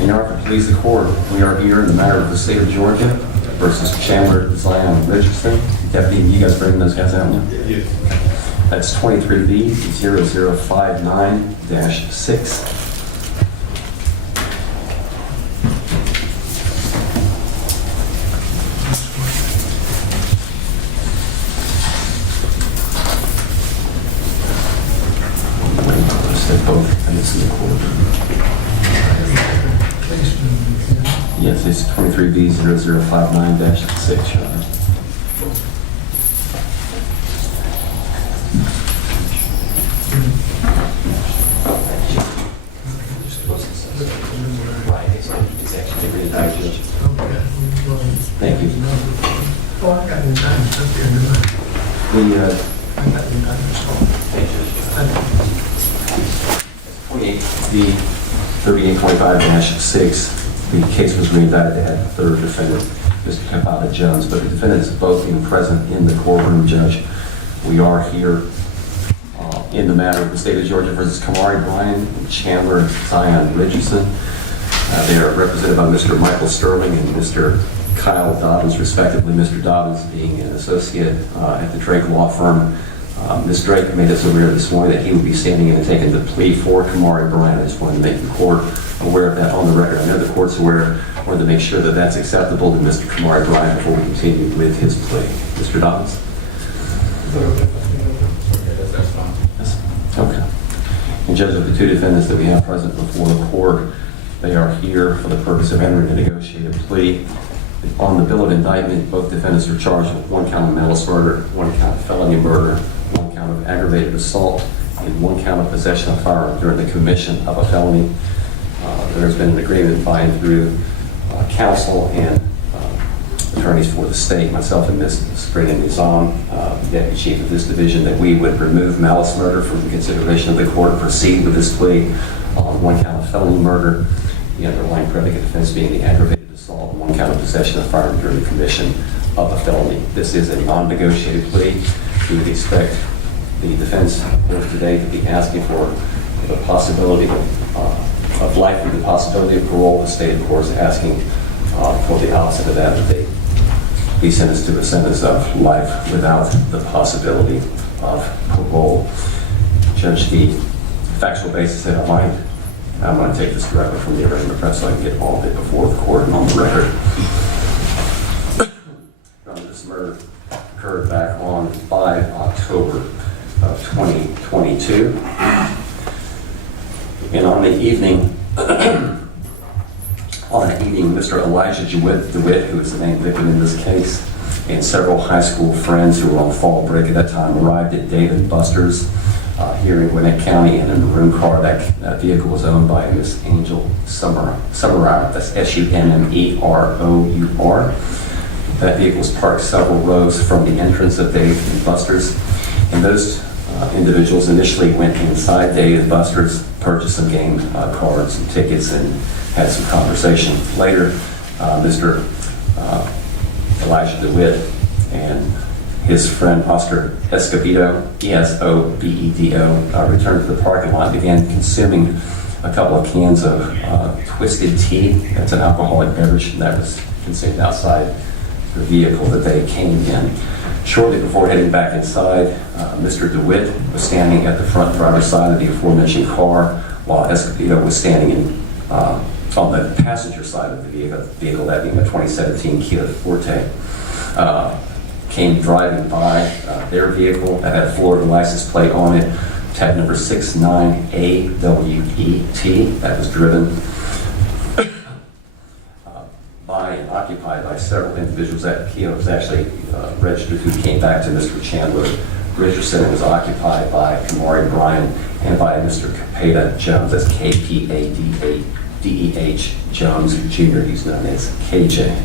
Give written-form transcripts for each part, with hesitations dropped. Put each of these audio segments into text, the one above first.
In your honor, please the court, we are here in the matter of the state of Georgia versus Chandler Richardson. Deputy, you guys bringing those guys out now? Yes. That's 23B0059-6. Both defendants in the court. Yes, it's 23B0059-6, Your Honor. Thank you. Oh, I got the time up there, do I? I got the time. The 3825-6, the case was reindicted to add the third defendant, Mr. Kpadeh Jones, but the defendants both being present in the courtroom, Judge. We are here in the matter of the state of Georgia versus Kamare Bryan and Chandler Richardson. They are represented by Mr. Michael Sterling and Mr. Kyle Dobbins, respectively. Mr. Dobbins being an associate at the Drake Law Firm. Ms. Drake made us aware this morning that he would be standing in and taking the plea for Kamare Bryan. I just wanted to make the court aware of that on the record. I know the court's aware. I wanted to make sure that that's acceptable to Mr. Kamare Bryan before we continue with his plea. Mr. Dobbins? That's fine. Yes. Okay. And Judge, of the two defendants that we have present before the court, they are here for the purpose of entering a negotiated plea. On the bill of indictment, both defendants are charged with 1 count of manslaughter, 1 count of felony murder, 1 count of aggravated assault, and 1 count of possession of firearm during the commission of a felony. There's been an agreement by and through counsel and attorneys for the state, myself and Ms. Sabrina Nizam, Deputy Chief of this division, that we would remove malice murder from the consideration of the court and proceed with this plea on one count of felony murder, the underlying predicate offense being the aggravated assault, and one count of possession of firearm during the commission of a felony. This is a non-negotiated plea. We would expect the defense here today to be asking for the possibility of life with the possibility of parole. The state, of course, asking for the opposite of that they be sentenced to a sentence of life without the possibility of parole. Judge, the factual basis that I'm going to take this directly from the arraignment press so I can get all of it before the court and on the record. This murder occurred back on 5 October of 2022. And on the evening, Mr. Elijah DeWitt, who is the named victim in this case, and several high school friends who were on fall break at that time arrived at Dave & Buster's here in Gwinnett County in a maroon car. That vehicle was owned by Miss Angel Summerour. That's Summerour. That vehicle was parked several rows from the entrance of Dave & Buster's, and those individuals initially went inside Dave & Buster's, purchased some game cards and tickets, and had some conversation. Later, Mr. Elijah DeWitt and his friend Oscar Escobedo, Esobedo, returned to the parking lot and began consuming a couple of cans of Twisted Tea. That's an alcoholic beverage that was consumed outside the vehicle that they came in. Shortly before heading back inside, Mr. DeWitt was standing at the front driver's side of the aforementioned car, while Escobedo was standing on the passenger side of the vehicle, that being a 2017 Kia Forte. Came driving by their vehicle that had a Florida license plate on it, tag number 69AWET. That was driven by and occupied by several individuals. That Kia was actually registered, who came back to Mr. Chandler Richardson. It was occupied by Kamare Bryan and by Mr. Kpadeh Jones. That's Kpadeh Jones Jr. He's known as KJ.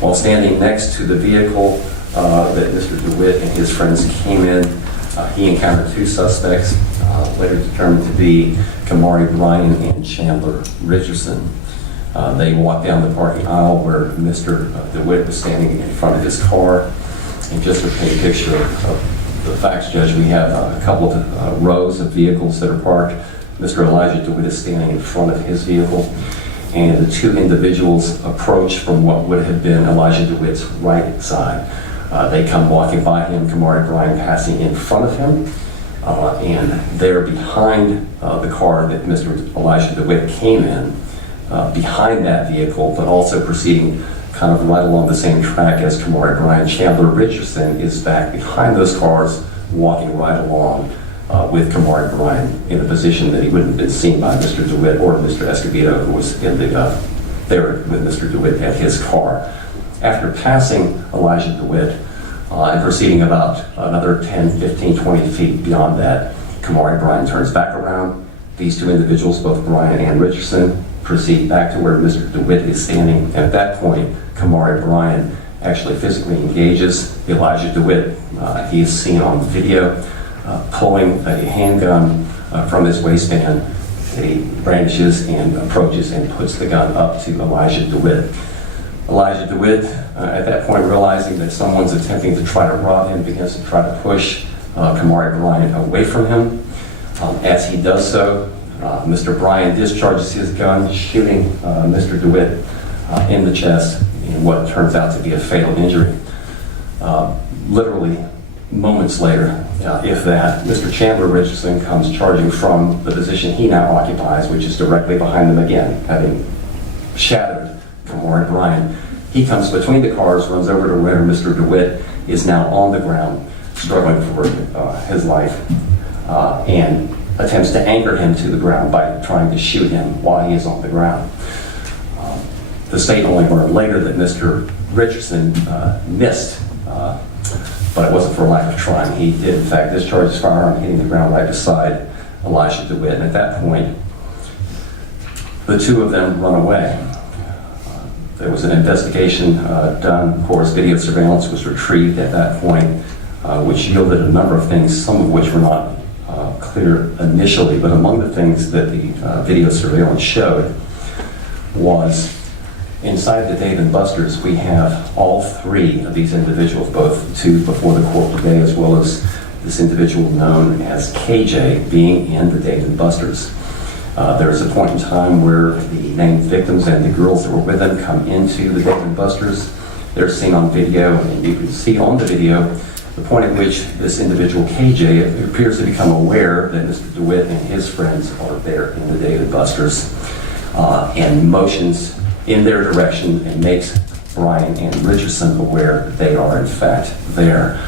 While standing next to the vehicle that Mr. DeWitt and his friends came in, he encountered two suspects, later determined to be Kamare Bryan and Chandler Richardson. They walked down the parking aisle where Mr. DeWitt was standing in front of his car. And just to paint a picture of the facts, Judge, we have a couple of rows of vehicles that are parked. Mr. Elijah DeWitt is standing in front of his vehicle, and the two individuals approach from what would have been Elijah DeWitt's right side. They come walking by him, Kamare Bryan passing in front of him, and they're behind the car that Mr. Elijah DeWitt came in, behind that vehicle, but also proceeding kind of right along the same track as Kamare Bryan. Chandler Richardson is back behind those cars, walking right along with Kamare Bryan in a position that he wouldn't have been seen by Mr. DeWitt or Mr. Escobedo, who was in there with Mr. DeWitt at his car. After passing Elijah DeWitt and proceeding about another 10, 15, 20 feet beyond that, Kamare Bryan turns back around. These two individuals, both Bryan and Richardson, proceed back to where Mr. DeWitt is standing. And at that point, Kamare Bryan actually physically engages Elijah DeWitt. He is seen on video pulling a handgun from his waistband. He brandishes and approaches and puts the gun up to Elijah DeWitt. Elijah DeWitt, at that point, realizing that someone's attempting to try to rob him, begins to try to push Kamare Bryan away from him. As he does so, Mr. Bryan discharges his gun, shooting Mr. DeWitt in the chest in what turns out to be a fatal injury. Literally moments later, if that, Mr. Chandler Richardson comes charging from the position he now occupies, which is directly behind them again, having shattered Kamare Bryan. He comes between the cars, runs over to where Mr. DeWitt is now on the ground, struggling for his life, and attempts to anchor him to the ground by trying to shoot him while he is on the ground. The state only learned later that Mr. Richardson missed, but it wasn't for lack of trying. He did, in fact, discharge his firearm, hitting the ground right beside Elijah DeWitt. And at that point, the two of them run away. There was an investigation done. Of course, video surveillance was retrieved at that point, which yielded a number of things, some of which were not clear initially, but among the things that the video surveillance showed was inside the Dave & Buster's, we have all three of these individuals, both two before the court today, as well as this individual known as KJ, being in the Dave & Buster's. There was a point in time where the named victims and the girls that were with them come into the Dave & Buster's. They're seen on video, and you can see on the video the point at which this individual, KJ, appears to become aware that Mr. DeWitt and his friends are there in the Dave & Buster's, and motions in their direction and makes Bryan and Richardson aware that they are in fact there.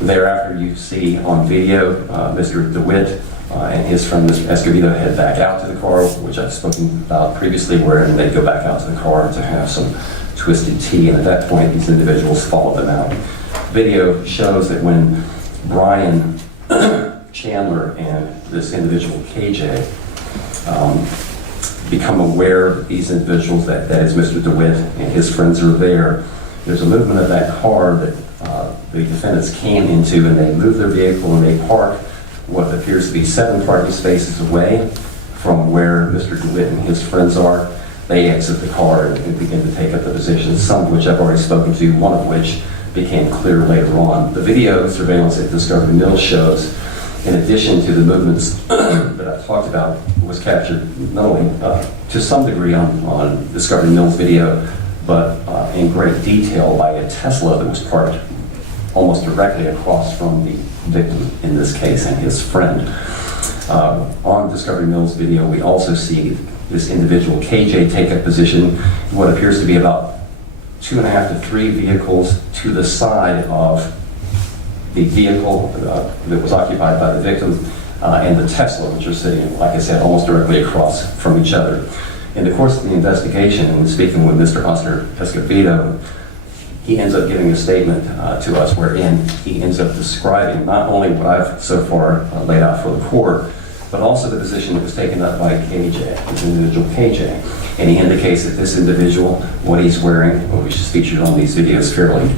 Thereafter, you see on video Mr. DeWitt and his friend Mr. Escobedo head back out to the car, which I've spoken about previously, wherein they go back out to the car to have some twisted tea, and at that point these individuals follow them out. Video shows that when Bryan, Chandler, and this individual KJ become aware that these individuals, that is Mr. DeWitt and his friends are there, there's a movement of that car that the defendants came into, and they move their vehicle and they park what appears to be 7 parking spaces away from where Mr. DeWitt and his friends are. They exit the car and begin to take up the positions, some of which I've already spoken to, one of which became clear later on. The video surveillance at Discovery Mills shows, in addition to the movements that I've talked about, was captured not only to some degree on Discovery Mills video, but in great detail by a Tesla that was parked almost directly across from the victim in this case and his friend. On Discovery Mills video, we also see this individual KJ take a position in what appears to be about 2.5 to 3 vehicles to the side of the vehicle that was occupied by the victim and the Tesla, which are sitting, like I said, almost directly across from each other. In the course of the investigation, and speaking with Mr. Escobedo, he ends up giving a statement to us wherein he ends up describing not only what I've so far laid out for the court, but also the position that was taken up by KJ, this individual KJ. And he indicates that this individual, what he's wearing, which is featured on these videos fairly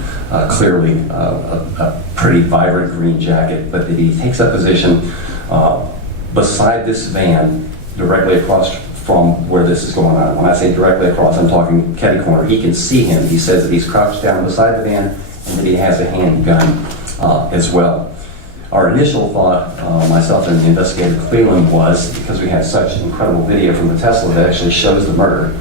clearly, a pretty vibrant green jacket, but that he takes that position beside this van directly across from where this is going on. When I say directly across, I'm talking catty corner. He can see him. He says that he's crouched down beside the van and that he has a handgun as well. Our initial thought, myself and the investigator Cleveland, was, because we had such incredible video from the Tesla that actually shows the murder,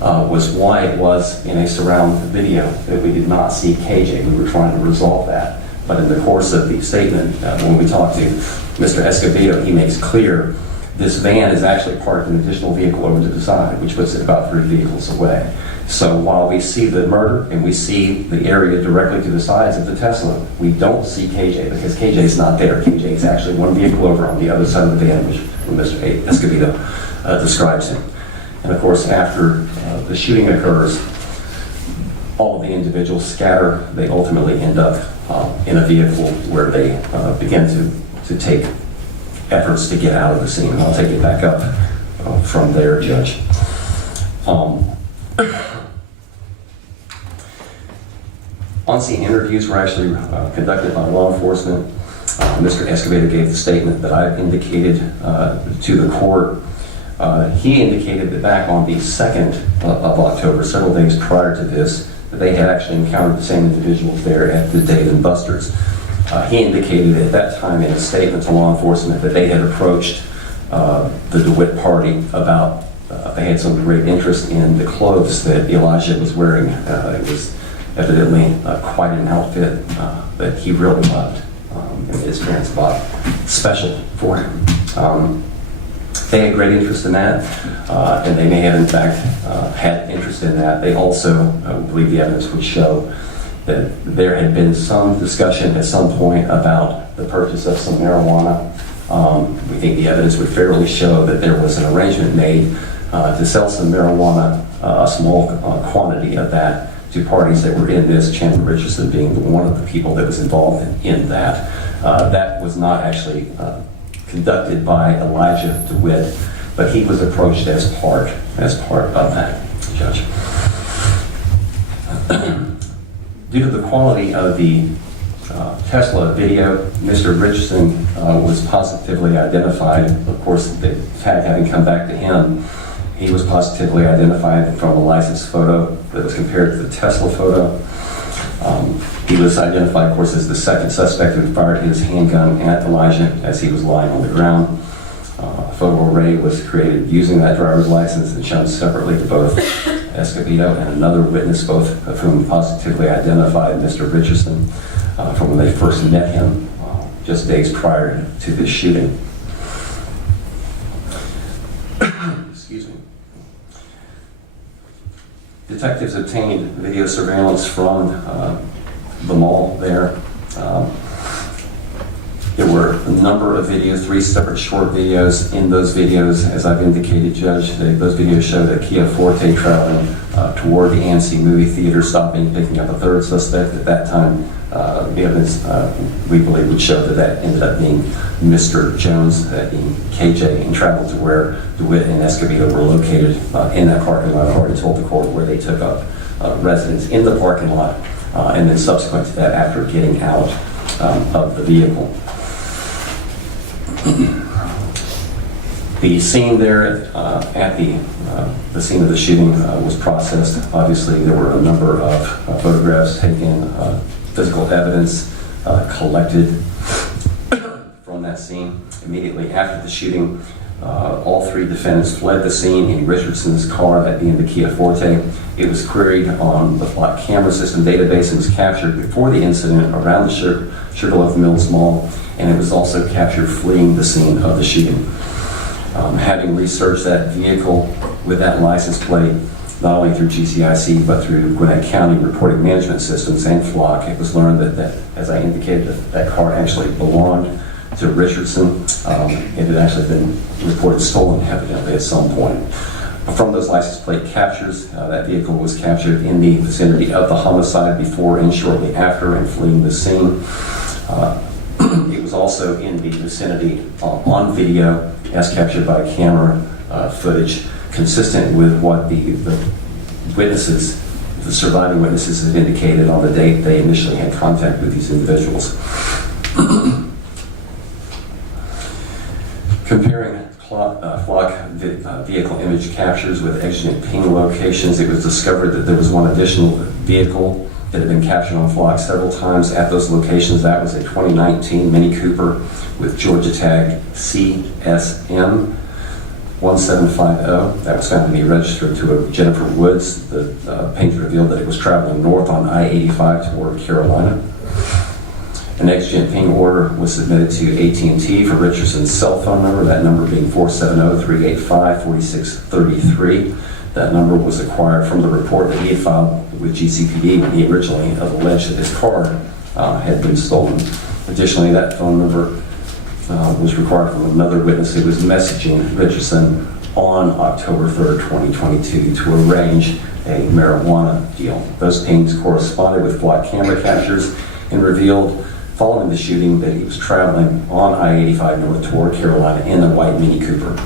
was why it was in a surround video that we did not see KJ. We were trying to resolve that. But in the course of the statement, when we talked to Mr. Escobedo, he makes clear this van is actually parked an additional vehicle over to the side, which puts it about 3 vehicles away. So while we see the murder and we see the area directly to the sides of the Tesla, we don't see KJ because KJ is not there. KJ is actually 1 vehicle over on the other side of the van, which Mr. Escobedo describes him. And of course, after the shooting occurs, all of the individuals scatter. They ultimately end up in a vehicle where they begin to take efforts to get out of the scene. And I'll take it back up from there, Judge. On-scene interviews were actually conducted by law enforcement. Mr. Escobedo gave the statement that I indicated to the court. He indicated that back on the 2nd of October, several days prior to this, that they had actually encountered the same individuals there at the Dave & Buster's. He indicated at that time in a statement to law enforcement that they had approached the DeWitt party about, they had some great interest in the clothes that Elijah was wearing. It was evidently quite an outfit that he really loved, and his parents bought special for him. They had great interest in that, and they may have in fact had interest in that. They also, I believe the evidence would show, that there had been some discussion at some point about the purchase of some marijuana. We think the evidence would fairly show that there was an arrangement made to sell some marijuana, a small quantity of that, to parties that were in this, Chandler Richardson being one of the people that was involved in that. That was not actually conducted by Elijah DeWitt, but he was approached as part of that. Judge. Due to the quality of the Tesla video, Mr. Richardson was positively identified. Of course, the tag having come back to him, he was positively identified from a license photo that was compared to the Tesla photo. He was identified, of course, as the second suspect who fired his handgun at Elijah as he was lying on the ground. A photo array was created using that driver's license and shown separately to both Escobedo and another witness, both of whom positively identified Mr. Richardson from when they first met him just days prior to this shooting. Excuse me. Detectives obtained video surveillance from the mall there. There were a number of videos, 3 separate short videos. In those videos, as I've indicated, Judge, those videos showed a Kia Forte traveling toward the AMC movie theater, stopping, picking up a third suspect. At that time, the evidence, we believe, would show that ended up being Mr. Jones, that being KJ, and traveled to where DeWitt and Escobedo were located in that parking lot. I already told the court where they took up residence in the parking lot, and then subsequent to that, after getting out of the vehicle. The scene there at the scene of the shooting was processed. Obviously, there were a number of photographs taken, physical evidence collected from that scene. Immediately after the shooting, all 3 defendants fled the scene in Richardson's car, that being the Kia Forte. It was queried on the flock camera system database and was captured before the incident around the Sugarloaf Mills Mall, and it was also captured fleeing the scene of the shooting. Having researched that vehicle with that license plate, not only through GCIC, but through Gwinnett County reporting management systems and flock, it was learned that as I indicated, that car actually belonged to Richardson. It had actually been reported stolen, evidently, at some point. From those license plate captures, that vehicle was captured in the vicinity of the homicide before and shortly after, and fleeing the scene. It was also in the vicinity on video, as captured by camera footage, consistent with what the witnesses, the surviving witnesses, had indicated on the date they initially had contact with these individuals. Comparing flock vehicle image captures with exigent ping locations, it was discovered that there was one additional vehicle that had been captured on flock several times at those locations. That was a 2019 Mini Cooper with Georgia tag CSM 1750. That was found to be registered to a Jennifer Woods. The pings revealed that it was traveling north on I-85 toward Carolina. An exigent ping order was submitted to AT&T for Richardson's cell phone number, that number being 470-385-4633. That number was acquired from the report that he had filed with GCPD when he originally alleged that his car had been stolen. Additionally, that phone number was required from another witness who was messaging Richardson on October 3rd, 2022 to arrange a marijuana deal. Those pings corresponded with flock camera captures and revealed, following the shooting, that he was traveling on I-85 north toward Carolina in a white Mini Cooper.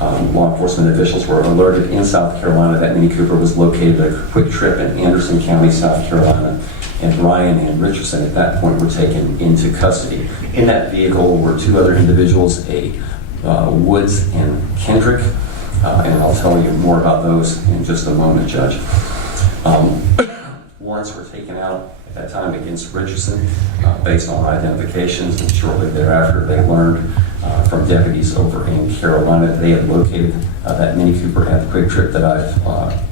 Law enforcement officials were alerted in South Carolina that Mini Cooper was located at a quick trip in Anderson County, South Carolina, and Bryan and Richardson at that point were taken into custody. In that vehicle were 2 other individuals, Woods and Kendrick, and I'll tell you more about those in just a moment, Judge. Warrants were taken out at that time against Richardson based on identifications, and shortly thereafter they learned from deputies over in Carolina that they had located that Mini Cooper at the quick trip that I've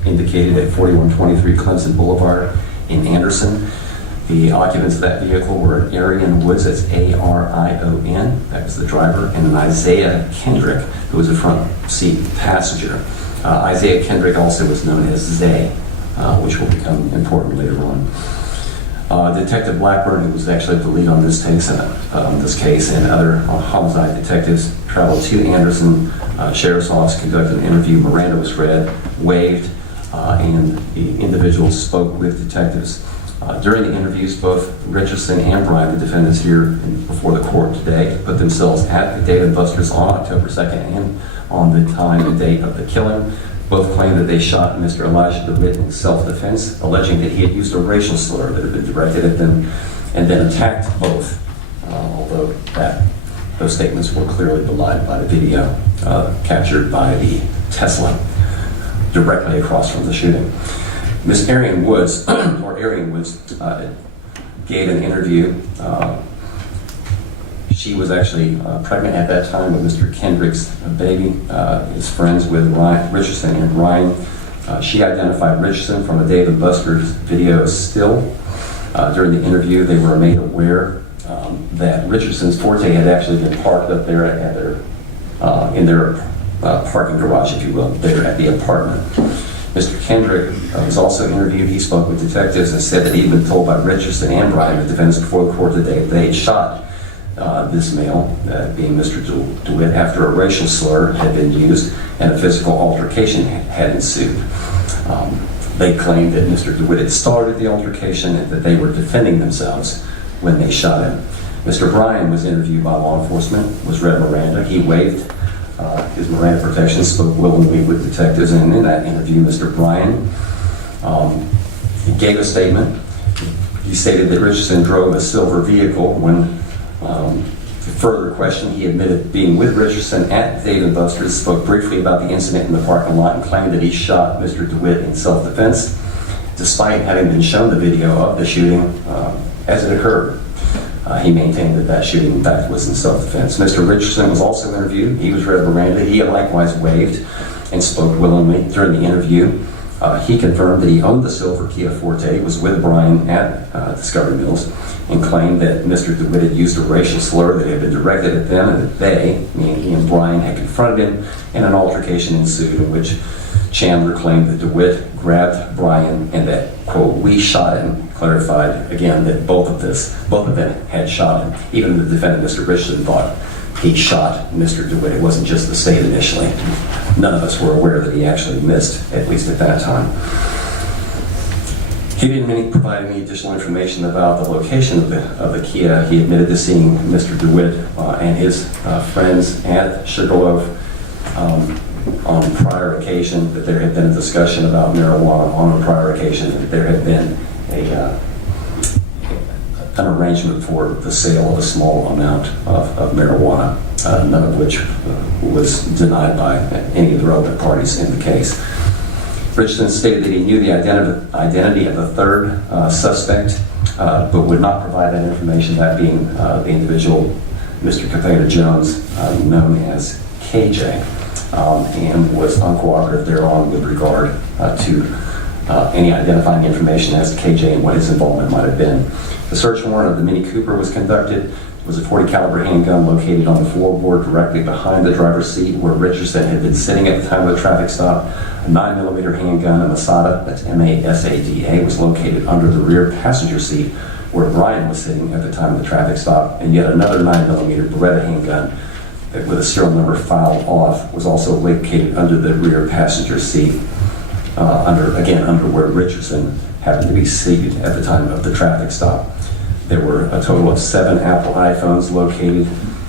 indicated at 4123 Clemson Boulevard in Anderson. The occupants of that vehicle were Arian Woods, that's A-R-I-O-N, that was the driver, and an Isaiah Kendrick, who was a front seat passenger. Isaiah Kendrick also was known as Zay, which will become important later on. Detective Blackburn, who was actually the lead on this case, and other homicide detectives traveled to Anderson Sheriff's Office, conducted an interview. Miranda was read, waived, and the individuals spoke with detectives. During the interviews, both Richardson and Bryan, the defendants here before the court today, put themselves at the Dave & Buster's on October 2nd and on the time and date of the killing. Both claimed that they shot Mr. Elijah DeWitt in self-defense, alleging that he had used a racial slur that had been directed at them, and then attacked both, although those statements were clearly belied by the video captured by the Tesla directly across from the shooting. Miss Arian Woods, gave an interview. She was actually pregnant at that time with Mr. Kendrick's baby, is friends with Richardson and Bryan. She identified Richardson from a Dave & Buster's video still. During the interview, they were made aware that Richardson's Forte had actually been parked up there at in their parking garage, if you will, there at the apartment. Mr. Kendrick was also interviewed. He spoke with detectives and said that he'd been told by Richardson and Bryan, the defendants before the court today, that they had shot this male, being Mr. DeWitt, after a racial slur had been used and a physical altercation had ensued. They claimed that Mr. DeWitt had started the altercation and that they were defending themselves when they shot him. Mr. Bryan was interviewed by law enforcement, was read Miranda. He waived his Miranda protection, spoke willingly with detectives, and in that interview, Mr. Bryan he gave a statement. He stated that Richardson drove a silver vehicle. When further questioned, he admitted being with Richardson at Dave & Buster's, spoke briefly about the incident in the parking lot, and claimed that he shot Mr. DeWitt in self-defense, despite having been shown the video of the shooting as it occurred. He maintained that shooting, in fact, was in self-defense. Mr. Richardson was also interviewed. He was read Miranda. He likewise waived and spoke willingly during the interview. He confirmed that he owned the silver Kia Forte, was with Bryan at Discovery Mills, and claimed that Mr. DeWitt had used a racial slur that had been directed at them, and that they, meaning he and Bryan, had confronted him, and an altercation ensued in which Chandler claimed that DeWitt grabbed Bryan and that, quote, "we shot him," clarified again that both of them had shot him. Even the defendant, Mr. Richardson, thought he shot Mr. DeWitt. It wasn't just the state initially. None of us were aware that he actually missed, at least at that time. He didn't provide any additional information about the location of the Kia. He admitted to seeing Mr. DeWitt and his friends at Sugarloaf on a prior occasion, that there had been a discussion about marijuana on a prior occasion, that there had been an arrangement for the sale of a small amount of marijuana, none of which was denied by any of the relevant parties in the case. Richardson stated that he knew the identity of the third suspect, but would not provide that information, that being the individual, Mr. Kpadeh Jones, known as KJ, and was uncooperative thereon with regard to any identifying information as to KJ and what his involvement might have been. The search warrant of the Mini Cooper was conducted. It was a .40 caliber handgun located on the floorboard directly behind the driver's seat where Richardson had been sitting at the time of the traffic stop. A 9mm handgun, a Masada, that's M-A-S-A-D-A, was located under the rear passenger seat where Bryan was sitting at the time of the traffic stop, and yet another 9mm Beretta handgun with a serial number filed off was also located under the rear passenger seat, under where Richardson happened to be seated at the time of the traffic stop. There were a total of 7 Apple iPhones located,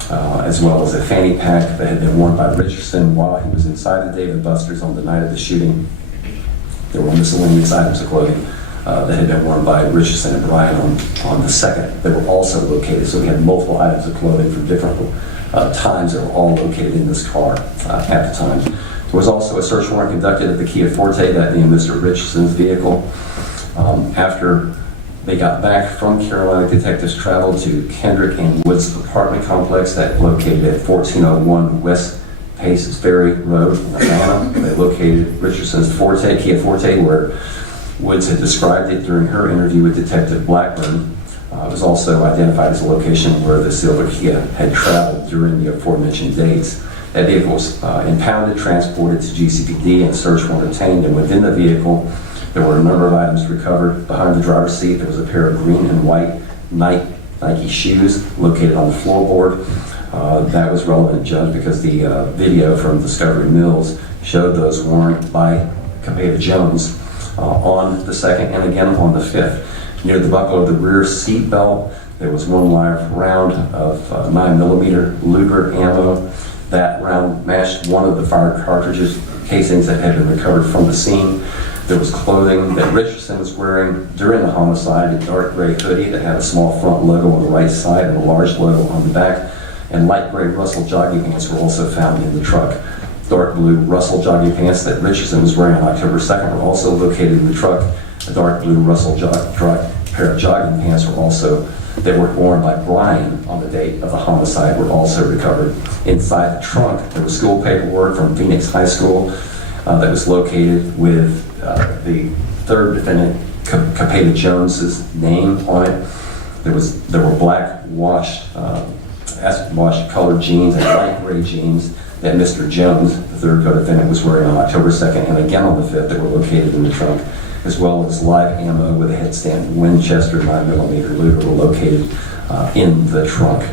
as well as a fanny pack that had been worn by Richardson while he was inside the Dave & Buster's on the night of the shooting. There were miscellaneous items of clothing that had been worn by Richardson and Bryan on the second. They were also located, so we had multiple items of clothing from different times that were all located in this car at the time. There was also a search warrant conducted at the Kia Forte, that being Mr. Richardson's vehicle. After they got back from Carolina, detectives traveled to Kendrick and Woods apartment complex that located at 1401 West Pace Ferry Road in Atlanta. They located Richardson's Forte, Kia Forte, where Woods had described it during her interview with Detective Blackburn. It was also identified as a location where the silver Kia had traveled during the aforementioned dates. That vehicle was impounded, transported to GCPD, and a search warrant obtained, and within the vehicle there were a number of items recovered. Behind the driver's seat, there was a pair of green and white Nike shoes located on the floorboard. That was relevant, Judge, because the video from Discovery Mills showed those worn by Kpadeh Jones on the 2nd and again on the 5th. Near the buckle of the rear seat belt, there was one live round of 9mm Luger ammo. That round matched one of the fired cartridges casings that had been recovered from the scene. There was clothing that Richardson was wearing during the homicide, a dark gray hoodie that had a small front logo on the right side and a large logo on the back, and light gray Russell jogging pants were also found in the truck. Dark blue Russell jogging pants that Richardson was wearing on October 2nd were also located in the truck. A dark blue Russell pair of jogging pants that were worn by Bryan on the date of the homicide were also recovered. Inside the trunk, there was school paperwork from Phoenix High School that was located with the third defendant, Kpadeh Jones's name on it. There were black acid washed colored jeans and light gray jeans that Mr. Jones, the third co-defendant, was wearing on October 2nd and again on the 5th that were located in the trunk, as well as live ammo with a headstand Winchester 9mm Luger were located in the trunk.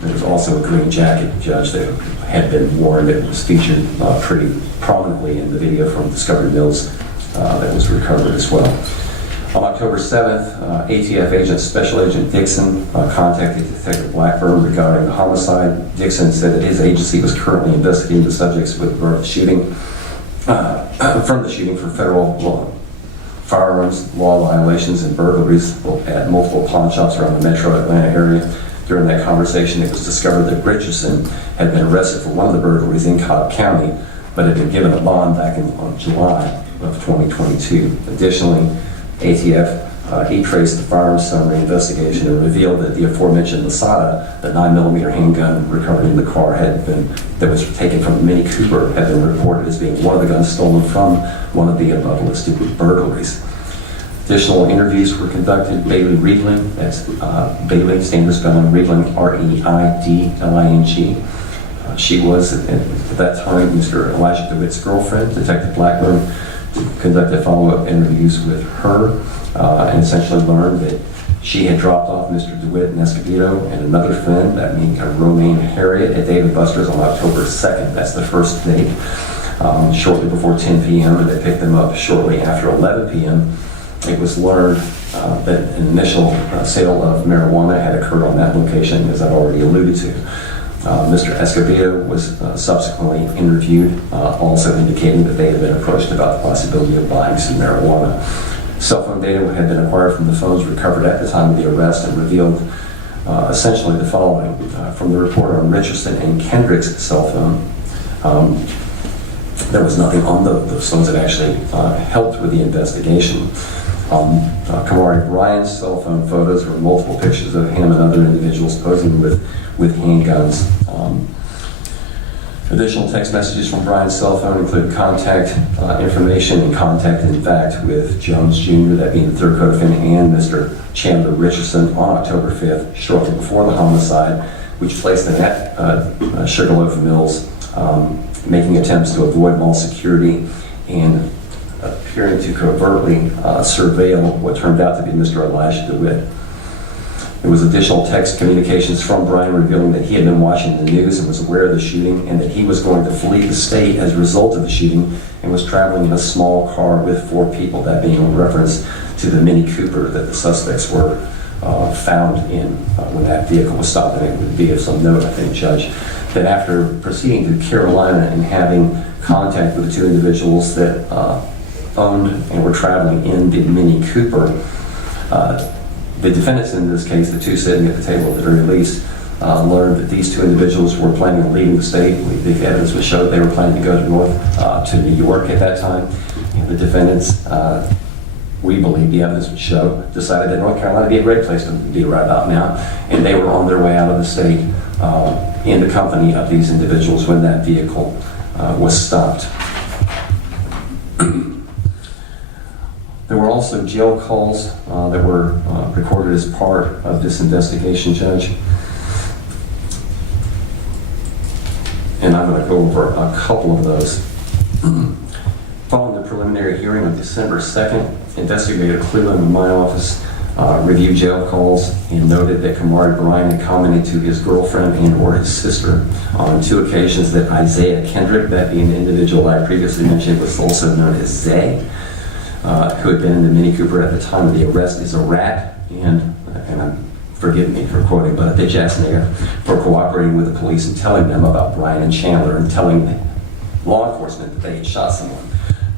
There was also a green jacket, Judge, that had been worn that was featured pretty prominently in the video from Discovery Mills that was recovered as well. On October 7th, ATF agent Special Agent Dixon contacted Detective Blackburn regarding the homicide. Dixon said that his agency was currently investigating the subjects with regard to the shooting, from the shooting for federal firearms law violations and burglaries at multiple pawn shops around the metro Atlanta area. During that conversation, it was discovered that Richardson had been arrested for one of the burglaries in Cobb County, but had been given a bond back on July of 2022. Additionally, ATF traced the firearms summary investigation and revealed that the aforementioned Lasada, the 9mm handgun recovered in the car that was taken from the Mini Cooper, had been reported as being one of the guns stolen from one of the above listed burglaries. Additional interviews were conducted. Bailey Reedling, that's Bailey, standard spelling, Reedling, R-E-I-D-L-I-N-G. She was, at that time, Mr. Elijah DeWitt's girlfriend. Detective Blackburn conducted follow-up interviews with her and essentially learned that she had dropped off Mr. DeWitt in Escobedo and another friend, that being Romaine Harriet, at Dave & Buster's on October 2nd. That's the first date, shortly before 10 p.m., and they picked them up shortly after 11 p.m. It was learned that an initial sale of marijuana had occurred on that location, as I've already alluded to. Mr. Escobedo was subsequently interviewed, also indicating that they had been approached about the possibility of buying some marijuana. Cell phone data had been acquired from the phones recovered at the time of the arrest and revealed essentially the following. From the report on Richardson and Kendrick's cell phone, there was nothing on those phones that actually helped with the investigation. Kamare Bryan's cell phone photos were multiple pictures of him and other individuals posing with handguns. Additional text messages from Bryan's cell phone include contact information and contact in fact with Jones Jr., that being the third co-defendant, and Mr. Chandler Richardson on October 5th, shortly before the homicide, which placed them at Sugarloaf Mills, making attempts to avoid mall security and appearing to covertly surveil what turned out to be Mr. Elijah DeWitt. There was additional text communications from Bryan revealing that he had been watching the news and was aware of the shooting, and that he was going to flee the state as a result of the shooting and was traveling in a small car with 4 people, that being a reference to the Mini Cooper that the suspects were found in when that vehicle was stopped. And it would be of some note, I think, Judge, that after proceeding to Carolina and having contact with the 2 individuals that owned and were traveling in the Mini Cooper, the defendants in this case, the 2 sitting at the table at the very least, learned that these 2 individuals were planning on leaving the state. The evidence would show that they were planning to go to New York at that time. And the defendants, we believe the evidence would show, decided that North Carolina would be a great place to be right about now, and they were on their way out of the state in the company of these individuals when that vehicle was stopped. There were also jail calls that were recorded as part of this investigation, Judge. And I'm going to go over a couple of those. Following the preliminary hearing on December 2nd, Investigator Cleveland in my office reviewed jail calls and noted that Kamare Bryan had commented to his girlfriend and or his sister on 2 occasions that Isaiah Kendrick, that being the individual I previously mentioned, was also known as Zay, who had been in the Mini Cooper at the time of the arrest, is a rat, and I'm forgive me for quoting, but a bitch ass nigga for cooperating with the police and telling them about Bryan and Chandler and telling law enforcement that they had shot someone.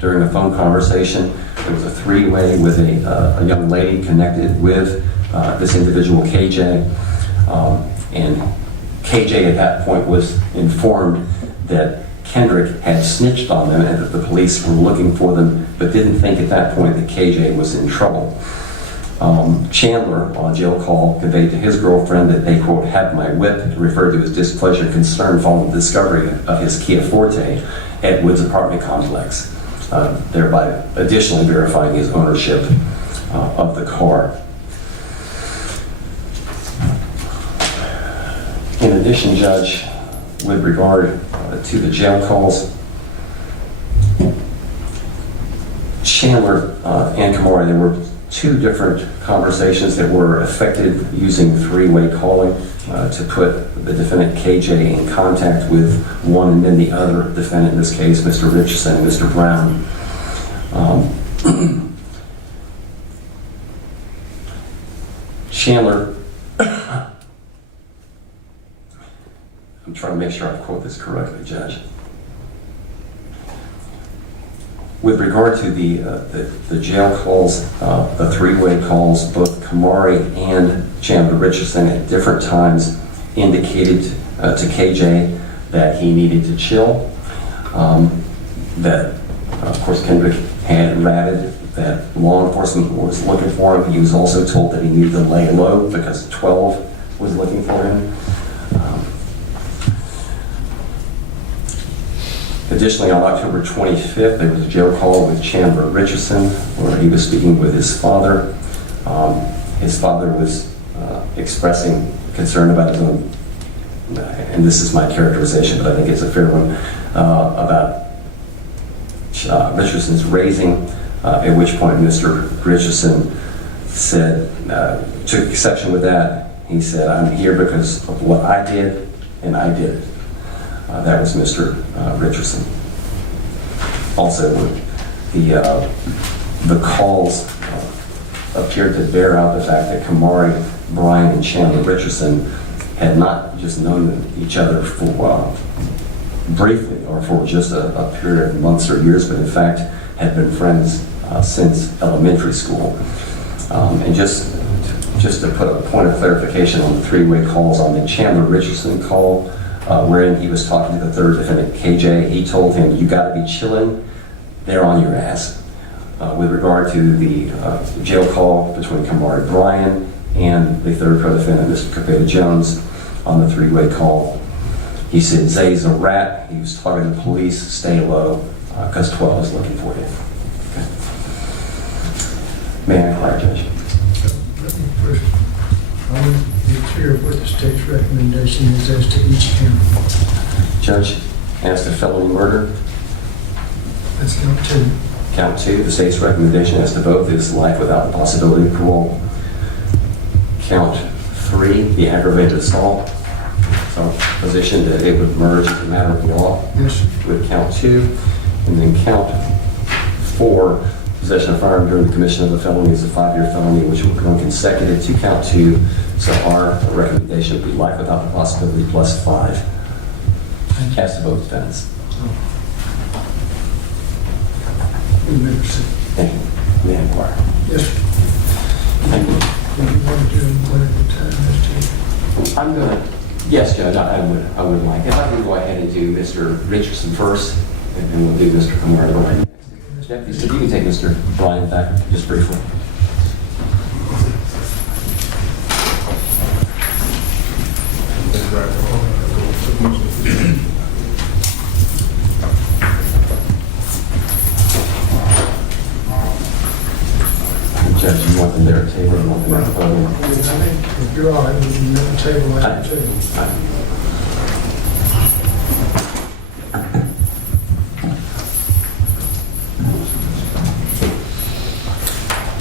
During a phone conversation, there was a three-way with a young lady connected with this individual, KJ. And KJ at that point was informed that Kendrick had snitched on them and that the police were looking for them, but didn't think at that point that KJ was in trouble. Chandler, on a jail call, conveyed to his girlfriend that they, quote, had my whip, referred to his displeasure and concern following the discovery of his Kia Forte at Wood's apartment complex, thereby additionally verifying his ownership of the car. In addition, Judge, with regard to the jail calls, Chandler and Kamare, there were two different conversations that were effected using three-way calling to put the defendant KJ in contact with one and then the other defendant, in this case, Mr. Richardson and Mr. Brown. Chandler, I'm trying to make sure I quote this correctly, Judge. With regard to the jail calls, the three-way calls, both Kamare and Chandler Richardson at different times indicated to KJ that he needed to chill, that, of course, Kendrick had ratted that law enforcement was looking for him. He was also told that he needed to lay low because 12 was looking for him. Additionally, on October 25th, there was a jail call with Chandler Richardson where he was speaking with his father. His father was expressing concern about his own, and this is my characterization, but I think it's a fair one, about Richardson's raising, at which point Mr. Richardson said, took exception with that. He said, I'm here because of what I did, and I did it. That was Mr. Richardson. Also, the calls appeared to bear out the fact that Kamare Bryan and Chandler Richardson had not just known each other for briefly or for just a period of months or years, but in fact had been friends since elementary school. And just to put a point of clarification on the three-way calls, on the Chandler Richardson call, wherein he was talking to the third defendant, KJ, he told him, you gotta be chilling, they're on your ass. With regard to the jail call between Kamare Bryan and the third co-defendant, Mr. Kpadeh Jones, on the three-way call, he said, Zay's a rat, he was talking to the police, stay low, because 12 is looking for you. Okay. May I inquire, Judge? Let me first, I want to be clear of what the state's recommendation is as to each count. Judge, as to felony murder, That's count 2. count 2, the state's recommendation as to both is life without the possibility of parole. Count 3, the aggravated assault. So, position that it would merge as a matter of law Yes. with count 2. And then count 4, possession of firearm during the commission of a felony is a 5-year felony, which will become consecutive to count 2. So our recommendation would be life without the possibility plus 5. As to both defendants. You may proceed. Thank you. May I inquire? Yes. Thank you. Would you want to do one at a time, Mr. I'm going to, yes, Judge, I would like. If I could go ahead and do Mr. Richardson first, and then we'll do Mr. Kamare Bryan next. Deputy, so you can take Mr. Bryan back just briefly. Judge, you want them there at the table, you want them at the podium? If you're all right, we can move the table out too.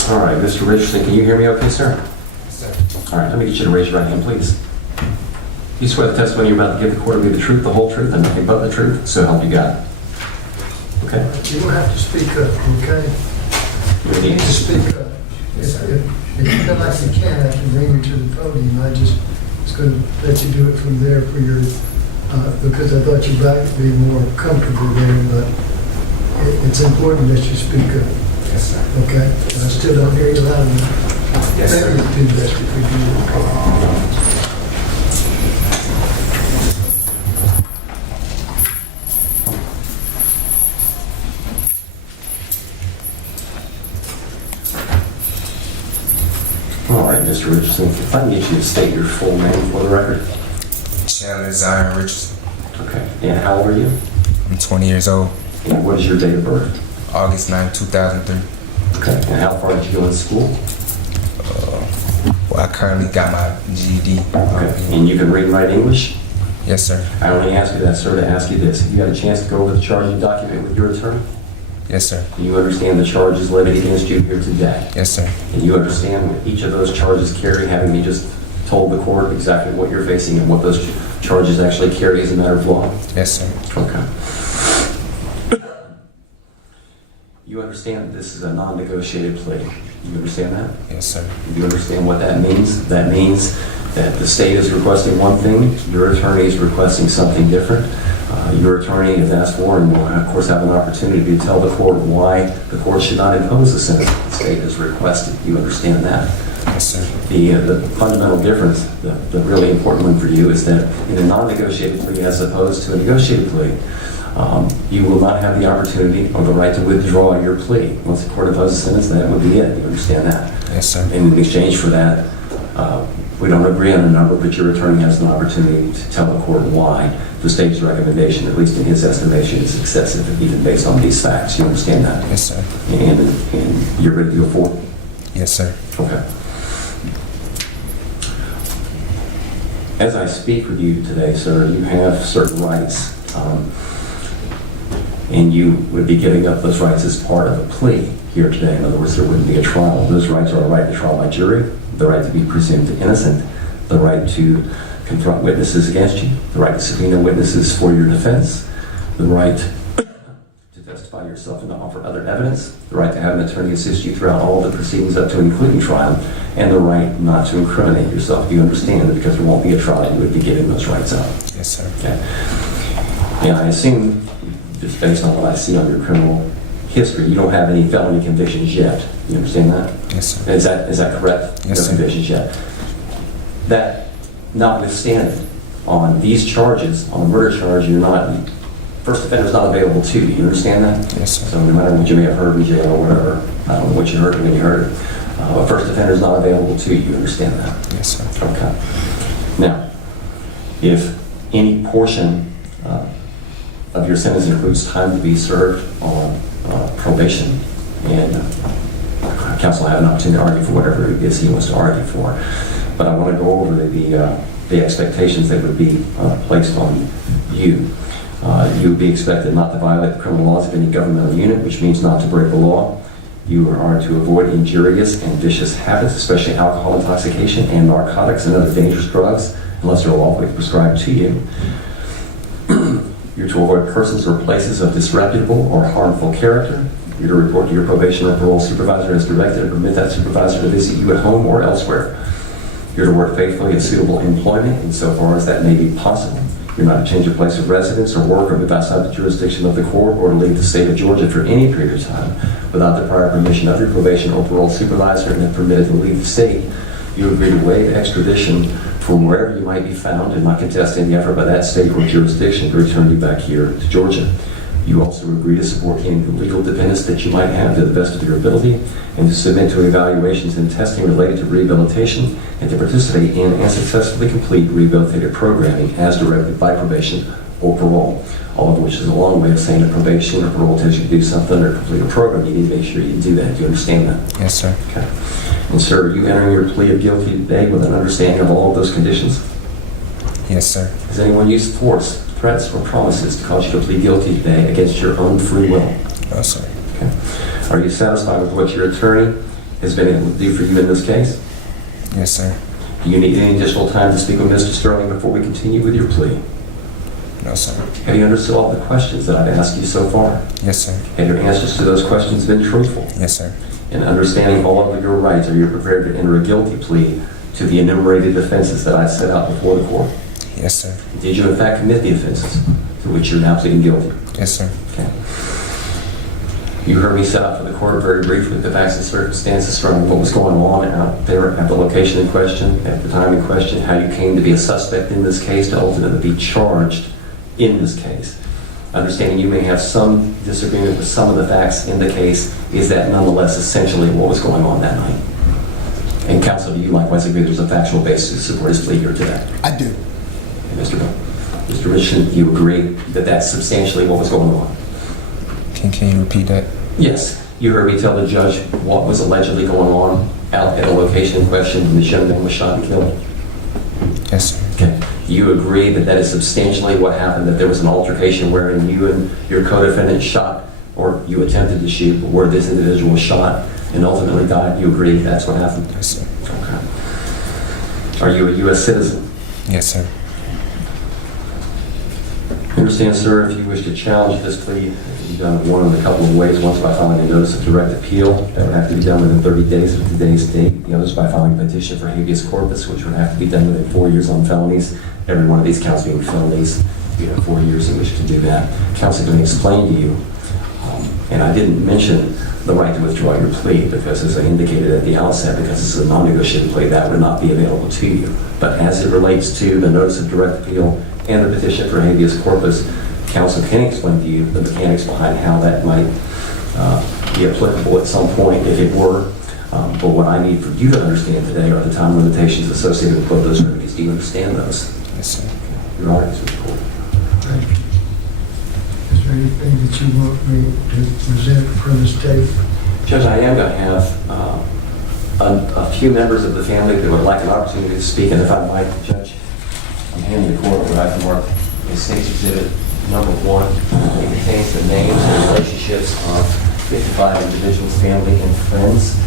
All right, Mr. Richardson, can you hear me okay, sir? All right, let me get you to raise your right hand, please. You swear the testimony you're about to give the court will be the truth, the whole truth, and nothing but the truth, so help you God. Okay? You don't have to speak up, okay? You You need need to speak up. If you feel like you can, I can bring you to the podium. I just was going to let you do it from there for your, because I thought you might be more comfortable there, but it's important that you speak up. Yes, sir. Okay? I still don't hear you loud enough. Yes, sir. Maybe do best if we do. All right, Mr. Richardson, if I can get you to state your full name for the record. Chandler Richardson. Okay. And how old are you? I'm 20 years old. And what is your date of birth? August 9, 2003. Okay. And how far did you go in school? Well, I currently got my GED. Okay. And you can read and write English? Yes, sir. I only ask you that, sir, to ask you this. Have you had a chance to go over the charging document with your attorney? Yes, sir. Do you understand the charges levied against you here today? Yes, sir. And you understand what each of those charges carry, having me just told the court exactly what you're facing and what those charges actually carry as a matter of law? Yes, sir. Okay. You understand that this is a non-negotiated plea. You understand that? Yes, sir. Do you understand what that means? That means that the state is requesting one thing, your attorney is requesting something different. Your attorney has asked for and will, of course, have an opportunity to tell the court why the court should not impose the sentence the state has requested. You understand that? Yes, sir. The fundamental difference, the really important one for you, is that in a non-negotiated plea as opposed to a negotiated plea, you will not have the opportunity or the right to withdraw your plea. Once the court imposes a sentence, that would be it. You understand that? Yes, sir. And in exchange for that, we don't agree on a number, but your attorney has an opportunity to tell the court why the state's recommendation, at least in his estimation, is excessive, even based on these facts. You understand that? Yes, sir. And you're ready to go forward? Yes, sir. Okay. As I speak with you today, sir, you have certain rights, and you would be giving up those rights as part of a plea here today. In other words, there wouldn't be a trial. Those rights are a right to trial by jury, the right to be presumed innocent, the right to confront witnesses against you, the right to subpoena witnesses for your defense, the right to testify yourself and to offer other evidence, the right to have an attorney assist you throughout all the proceedings up to and including trial, and the right not to incriminate yourself. Do you understand that because there won't be a trial, you would be giving those rights up? Yes, sir. Okay. And I assume, just based on what I see on your criminal history, you don't have any felony convictions yet. You understand that? Yes, sir. Is that correct? Yes, no sir. convictions yet. That notwithstanding, on these charges, on the murder charge, you're not, first offender is not available to you. You understand that? Yes, sir. So no matter what you may have heard in jail or whatever, I don't know what you heard when you heard it, a first offender is not available to you. You understand that? Yes, sir. Okay. Now, if any portion of your sentence includes time to be served on probation, and counsel will have an opportunity to argue for whatever it is he wants to argue for, but I want to go over the expectations that would be placed on you. You would be expected not to violate the criminal laws of any governmental unit, which means not to break the law. You are to avoid injurious and vicious habits, especially alcohol intoxication and narcotics and other dangerous drugs, unless they're lawfully prescribed to you. You're to avoid persons or places of disreputable or harmful character. You're to report to your probation or parole supervisor as directed and permit that supervisor to visit you at home or elsewhere. You're to work faithfully in suitable employment insofar as that may be possible. You're not to change your place of residence or work or move outside the jurisdiction of the court or to leave the state of Georgia for any period of time without the prior permission of your probation or parole supervisor, and if permitted to leave the state, you agree to waive extradition from wherever you might be found and not contest any effort by that state or jurisdiction to return you back here to Georgia. You also agree to support any legal dependents that you might have to the best of your ability, and to submit to evaluations and testing related to rehabilitation, and to participate in and successfully complete rehabilitative programming as directed by probation or parole. All of which is a long way of saying that probation or parole tells you to do something or complete a program. You need to make sure you do that. Do you understand that? Yes, sir. Okay. And sir, are you entering your plea of guilty today with an understanding of all of those conditions? Yes, sir. Has anyone used force, threats, or promises to cause you to plead guilty today against your own free will? No, sir. Okay. Are you satisfied with what your attorney has been able to do for you in this case? Yes, sir. Do you need any additional time to speak with Mr. Sterling before we continue with your plea? No, sir. Have you understood all the questions that I've asked you so far? Yes, sir. Have your answers to those questions been truthful? Yes, sir. and understanding all of your rights, are you prepared to enter a guilty plea to the enumerated offenses that I set out before the court? Yes, sir. Did you in fact commit the offenses to which you're now pleading guilty? Yes, sir. Okay. You heard me set out for the court very briefly the facts and circumstances from what was going on out there at the location in question, at the time in question, how you came to be a suspect in this case, to ultimately be charged in this case. Understanding you may have some disagreement with some of the facts in the case, is that nonetheless essentially what was going on that night? And counsel, do you likewise agree there's a factual basis to support his plea here today? I do. And Mr. Richardson, you agree that that's substantially what was going on? Can you repeat that? Yes. You heard me tell the judge what was allegedly going on out at a location in question when this young man was shot and killed? Yes, sir. Okay. You agree that that is substantially what happened, that there was an altercation wherein you and your co-defendant shot, or you attempted to shoot, but where this individual was shot and ultimately died? You agree that's what happened? Yes, sir. Okay. Are you a U.S. citizen? Yes, sir. Understand, sir, if you wish to challenge this plea, you've done one of a couple of ways. Once by filing a notice of direct appeal, that would have to be done within 30 days of today's date. The other is by filing a petition for habeas corpus, which would have to be done within 4 years on felonies. Every one of these counts being felonies. You have 4 years in which to do that. Counsel can explain to you, and I didn't mention the right to withdraw your plea because, as I indicated at the outset, because this is a non-negotiated plea, that would not be available to you. But as it relates to the notice of direct appeal and the petition for habeas corpus, counsel can explain to you the mechanics behind how that might be applicable at some point if it were. But what I need for you to understand today are the time limitations associated with both those remedies. Do you understand those? Yes, sir. Your Honor, Mr. Court. Thank you. Is there anything that you want me to present from this tape? Judge, I am going to have a few members of the family that would like an opportunity to speak, and if I might, Judge, I'm handing the court what I can mark as State's Exhibit number 1. It contains the names and relationships of 55 individuals, family, and friends.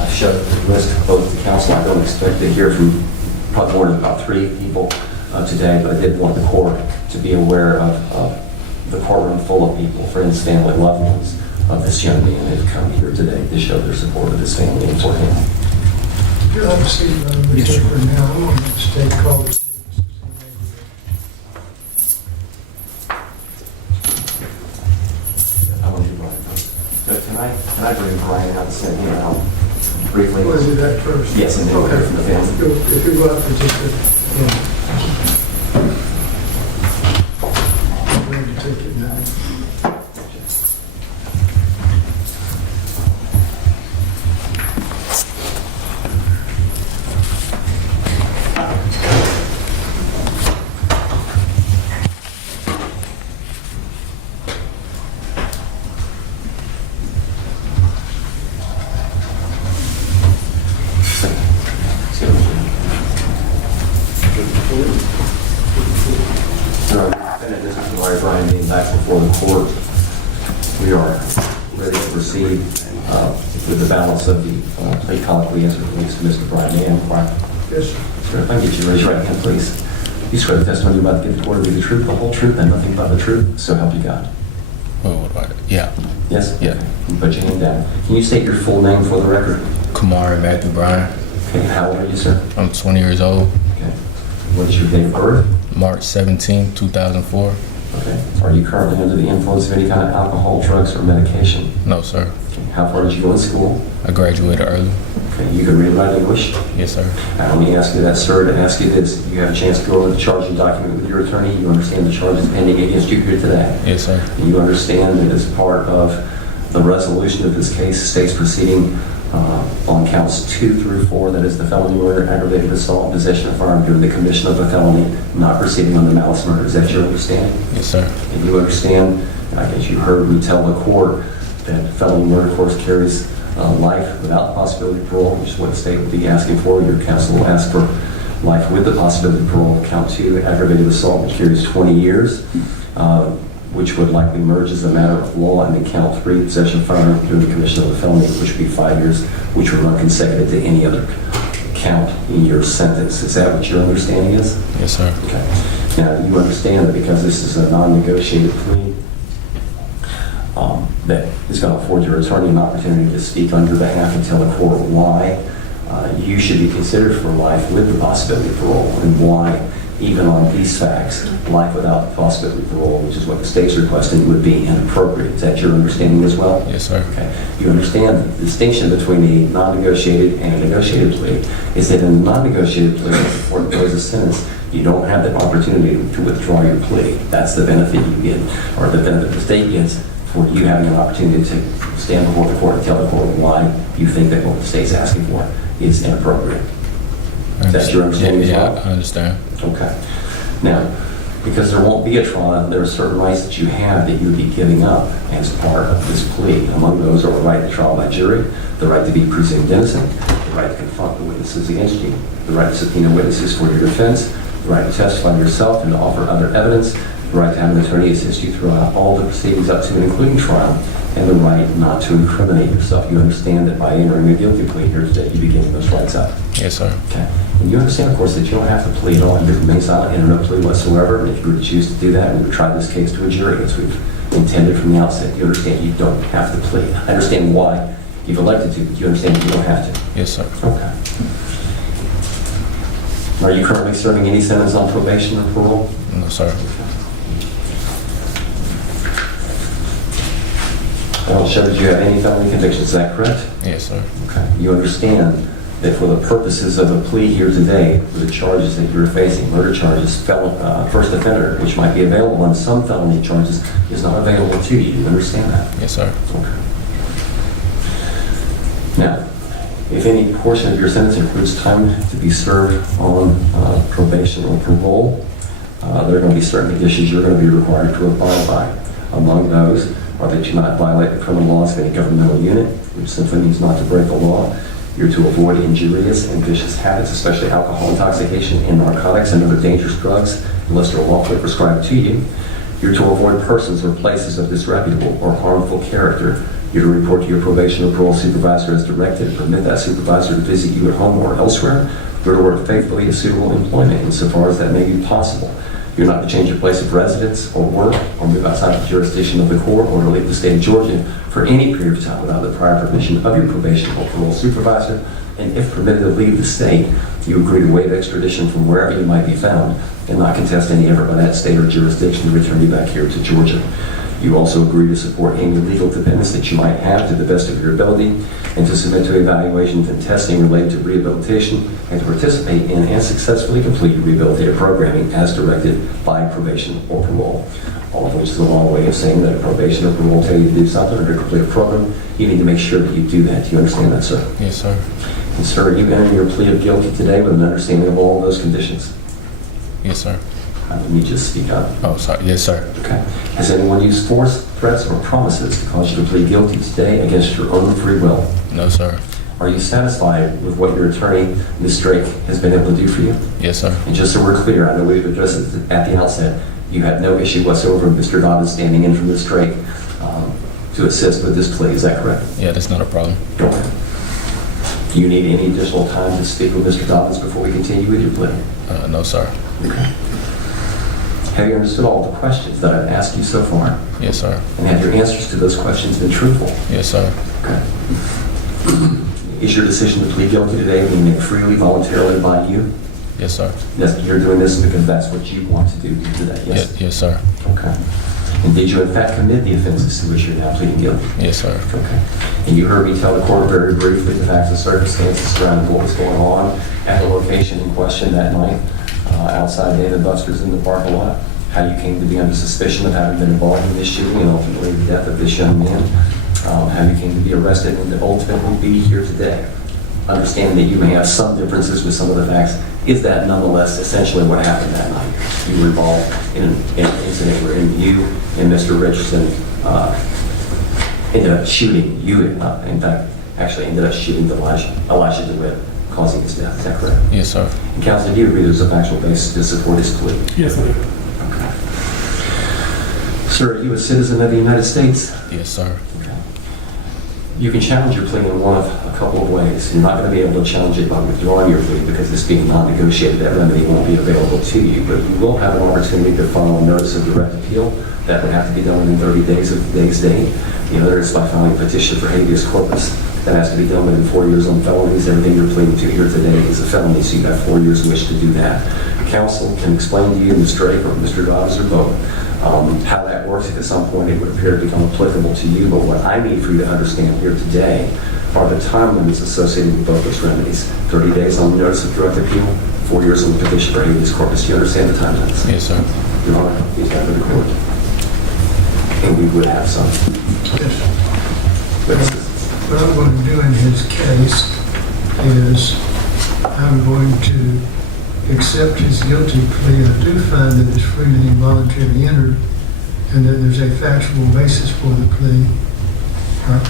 I showed the list of both the counsel. I don't expect to hear from probably more than about 3 people today, but I did want the court to be aware of the courtroom full of people, friends, family, loved ones of this young man who have come here today to show their support of his family and for him. If you'll have a seat, Yes, sir. for now, I'm going to state call. I want you, Brian. But can I bring Brian out and send him out briefly? Was it that first? Yes, and then we'll hear from the family. If you go out for just a, yeah. I'm ready to take it now. Defendant, this is Kamare Bryan being back before the court. We are ready to proceed with the balance of the plea colloquy as it relates to Mr. Bryan. May I inquire? Yes, sir. Sir, if I can get you to raise your right hand, please. You swear the testimony you're about to give the court will be the truth, the whole truth, and nothing but the truth, so help you God. Oh, what about it? Yeah. Yes? Yeah. You put your hand down. Can you state your full name for the record? Kamare Bryan. Okay, how old are you, sir? I'm 20 years old. Okay. What is your date of birth? March 17, 2004. Okay. Are you currently under the influence of any kind of alcohol, drugs, or medication? No, sir. Okay. How far did you go in school? I graduated early. Okay. You can read and write English? Yes, sir. Let me ask you that, sir, to ask you this. You have a chance to go over the charging document with your attorney. You understand the charges pending against you here today. Yes, sir. And you understand that as part of the resolution of this case, the state's proceeding on counts 2 through 4, that is the felony murder, aggravated assault, possession of firearm during the commission of a felony, not proceeding on the malice murder. Is that your understanding? Yes, sir. And you understand, and I guess you heard me tell the court that felony murder, of course, carries life without the possibility of parole, which is what the state will be asking for. Your counsel will ask for life with the possibility of parole. Count 2, aggravated assault, which carries 20 years, which would likely merge as a matter of law. And then count 3, possession of firearm during the commission of a felony, which would be 5 years, which would run consecutive to any other count in your sentence. Is that what your understanding is? Yes, sir. Okay. Now, you understand that because this is a non-negotiated plea, that is going to afford your attorney an opportunity to speak on your behalf and tell the court why you should be considered for life with the possibility of parole, and why, even on these facts, life without the possibility of parole, which is what the state's requesting, would be inappropriate. Is that your understanding as well? Yes, sir. Okay. You understand the distinction between a non-negotiated and a negotiated plea is that in a non-negotiated plea, if the court imposes a sentence, you don't have the opportunity to withdraw your plea. That's the benefit you get, or the benefit the state gets, for you having an opportunity to stand before the court and tell the court why you think that what the state's asking for is inappropriate. That's your understanding as well? Yeah, I understand. Okay. Now, because there won't be a trial, there are certain rights that you have that you would be giving up as part of this plea. Among those are the right to trial by jury, the right to be presumed innocent, the right to confront the witnesses against you, the right to subpoena witnesses for your defense, the right to testify yourself and to offer other evidence, the right to have an attorney assist you throughout all the proceedings up to and including trial, and the right not to incriminate yourself. You understand that by entering a guilty plea here today, you be giving those rights up. Yes, sir. Okay. And you understand, of course, that you don't have to plead at all. You can remain silent, enter no plea whatsoever. And if you were to choose to do that, we would try this case to a jury, as we've intended from the outset. You understand you don't have to plead. I understand why you've elected to, but you understand that you don't have to. Yes, sir. Okay. Are you currently serving any sentence on probation or parole? No, sir. I don't show that you have any felony convictions. Is that correct? Yes, sir. Okay. You understand that for the purposes of a plea here today, for the charges that you're facing, murder charges, first offender, which might be available on some felony charges, is not available to you. You understand that? Yes, sir. Okay. Now, if any portion of your sentence includes time to be served on probation or parole, there are going to be certain conditions you're going to be required to abide by. Among those are that you not violate the criminal laws of any governmental unit, which simply means not to break the law. You're to avoid injurious and vicious habits, especially alcohol intoxication and narcotics and other dangerous drugs, unless they're lawfully prescribed to you. You're to avoid persons or places of disreputable or harmful character. You're to report to your probation or parole supervisor as directed and permit that supervisor to visit you at home or elsewhere. You're to work faithfully to suitable employment insofar as that may be possible. You're not to change your place of residence or work or move outside the jurisdiction of the court or to leave the state of Georgia for any period of time without the prior permission of your probation or parole supervisor. And if permitted to leave the state, you agree to waive extradition from wherever you might be found and not contest any effort by that state or jurisdiction to return you back here to Georgia. You also agree to support any legal dependents that you might have to the best of your ability and to submit to evaluations and testing related to rehabilitation and to participate in and successfully complete your rehabilitative programming as directed by probation or parole. All of which is a long way of saying that a probation or parole tell you to do something or to complete a program, you need to make sure that you do that. Do you understand that, sir? Yes, sir. And sir, you enter your plea of guilty today with an understanding of all of those conditions. Yes, sir. Let me just speak up. Oh, sorry. Yes, sir. Okay. Has anyone used force, threats, or promises to cause you to plead guilty today against your own free will? No, sir. Are you satisfied with what your attorney, Ms. Drake, has been able to do for you? Yes, sir. And just so we're clear, I know we've addressed it at the outset, you had no issue whatsoever with Mr. Dobbins standing in for Ms. Drake to assist with this plea. Is that correct? Yeah, that's not a problem. Okay. Do you need any additional time to speak with Mr. Dobbins before we continue with your plea? No, sir. Okay. Have you understood all the questions that I've asked you so far? Yes, sir. And have your answers to those questions been truthful? Yes, sir. Okay. Is your decision to plead guilty today being made freely, voluntarily by you? Yes, sir. You're doing this because that's what you want to do today, yes? Yes, sir. Okay. And did you in fact commit the offenses to which you're now pleading guilty? Yes, sir. Okay. And you heard me tell the court very briefly the facts and circumstances surrounding what was going on at the location in question that night outside David Buster's in the parking lot, how you came to be under suspicion of having been involved in this shooting and ultimately the death of this young man, how you came to be arrested and to ultimately be here today. Understanding that you may have some differences with some of the facts, is that nonetheless essentially what happened that night? You were involved in an incident wherein you and Mr. Richardson ended up shooting, in fact, actually ended up shooting Elijah DeWitt, causing his death. Is that correct? Yes, sir. And counsel, do you agree there's a factual basis to support his plea? Yes, I do. Okay. Sir, are you a citizen of the United States? Yes, sir. Okay. You can challenge your plea in one of a couple of ways. You're not going to be able to challenge it by withdrawing your plea because it's being non-negotiated. That remedy won't be available to you, but you will have an opportunity to file a notice of direct appeal. That would have to be done within 30 days of today's date. The other is by filing a petition for habeas corpus. That has to be done within 4 years on felonies. Everything you're pleading to here today is a felony, so you have 4 years in which to do that. Counsel can explain to you, Ms. Drake or Mr. Dobbs or both, how that works. If at some point it would appear to become applicable to you, but what I need for you to understand here today are the time limits associated with both those remedies. 30 days on the notice of direct appeal, 4 years on the petition for habeas corpus. Do you understand the time limits? Yes, sir. Your Honor, please have the record. And we would have some. Yes. Witnesses. What I'm going to do in his case is I'm going to accept his guilty plea. I do find that it's freely and voluntarily entered and that there's a factual basis for the plea.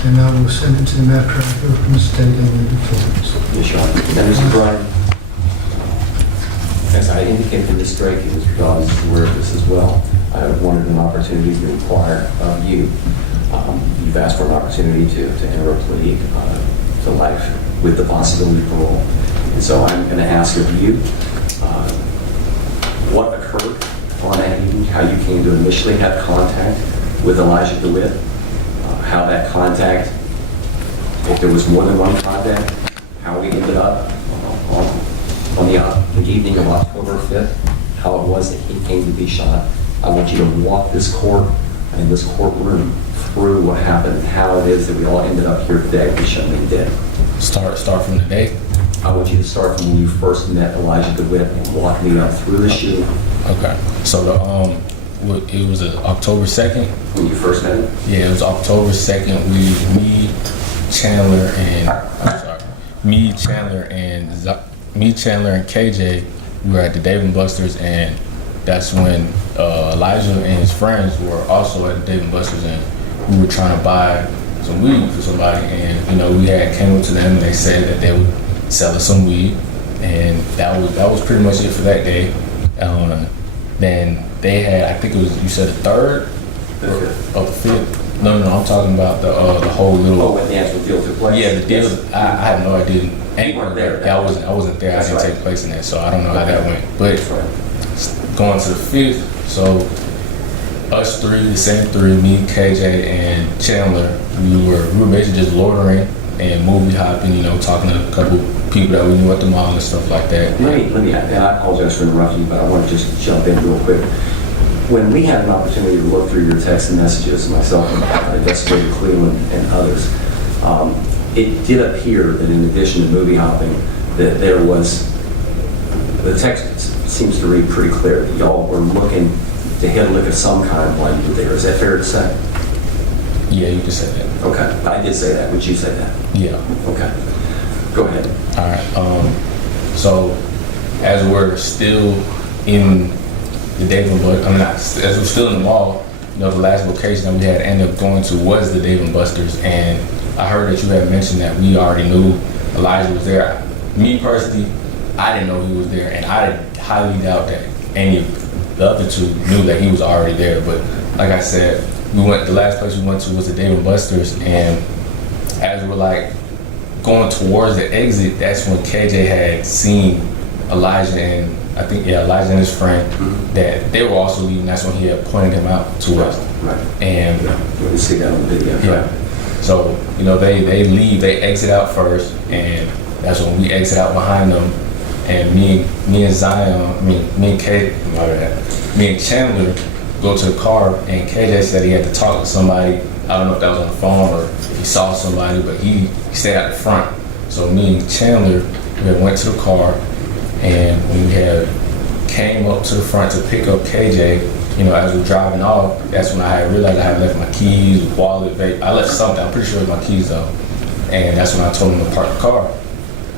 And I will send it to him after I hear from the state and the defense. Yes, Your Honor. And Mr. Bryan, as I indicated to Ms. Drake and Mr. Dobbs is aware of this as well, I wanted an opportunity to inquire of you. You've asked for an opportunity to enter a plea to life with the possibility of parole. And so I'm going to ask of you what occurred on that evening, how you came to initially have contact with Elijah DeWitt, how that contact, if there was more than one contact, how we ended up on the evening of October 5th, how it was that he came to be shot. I want you to walk this court and this courtroom through what happened and how it is that we all ended up here today with Chandler did. Start from the day. I want you to start from when you first met Elijah DeWitt and walk me up through the shooting. Okay. So it was October 2nd. When you first met him? Yeah, it was October 2nd. Me, Chandler, and KJ, we were at the Dave & Buster's, and that's when Elijah and his friends were also at the Dave & Buster's, and we were trying to buy some weed for somebody, and we had came up to them and they said that they would sell us some weed, and that was pretty much it for that day. Then they had, I think it was, you said the 3rd or the 5th. No, I'm talking about the whole little. Oh, when the actual deal took place. Yeah, the deal. Yes. I have no idea. You weren't there. Yeah, I wasn't there. That's I didn't right. take place in that, so I don't know how that went. But That's right. going to the 5th, so us three, the same three, me, KJ, and Chandler, we were basically just loitering and movie hopping, talking to a couple people that we knew at the mall and stuff like that. Let me, and I apologize for interrupting you, but I want to just jump in real quick. When we had an opportunity to look through your text and messages, myself and Investigator Cleveland and others, it did appear that in addition to movie hopping, that there was, the text seems to read pretty clear, that y'all were looking to hit a lick of some kind while you were there. Is that fair to say? Yeah, you can say that. Okay, I did say that. Would you say that? Yeah. Okay. Go ahead. All right. So as we're still in the Dave & Buster's, as we're still in the mall, the last location that we had ended up going to was the Dave & Buster's, and I heard that you had mentioned that we already knew Elijah was there. Me personally, I didn't know he was there, and I highly doubt that any of the other two knew that he was already there. But like I said, the last place we went to was the Dave & Buster's, and as we're going towards the exit, that's when KJ had seen Elijah and Elijah and his friend, that they were also leaving. That's when he had pointed him out to us. Right. And you can see that on the video. yeah. So, they leave, they exit out first, and that's when we exit out behind them. And me and Zion, me and Chandler go to the car, and KJ said he had to talk to somebody. I don't know if that was on the phone or if he saw somebody, but he stayed out the front. So me and Chandler, we had went to the car, and when we had came up to the front to pick up KJ, as we're driving off, that's when I had realized I had left my keys, wallet, vape. I left something, I'm pretty sure it was my keys though. And that's when I told them to park the car.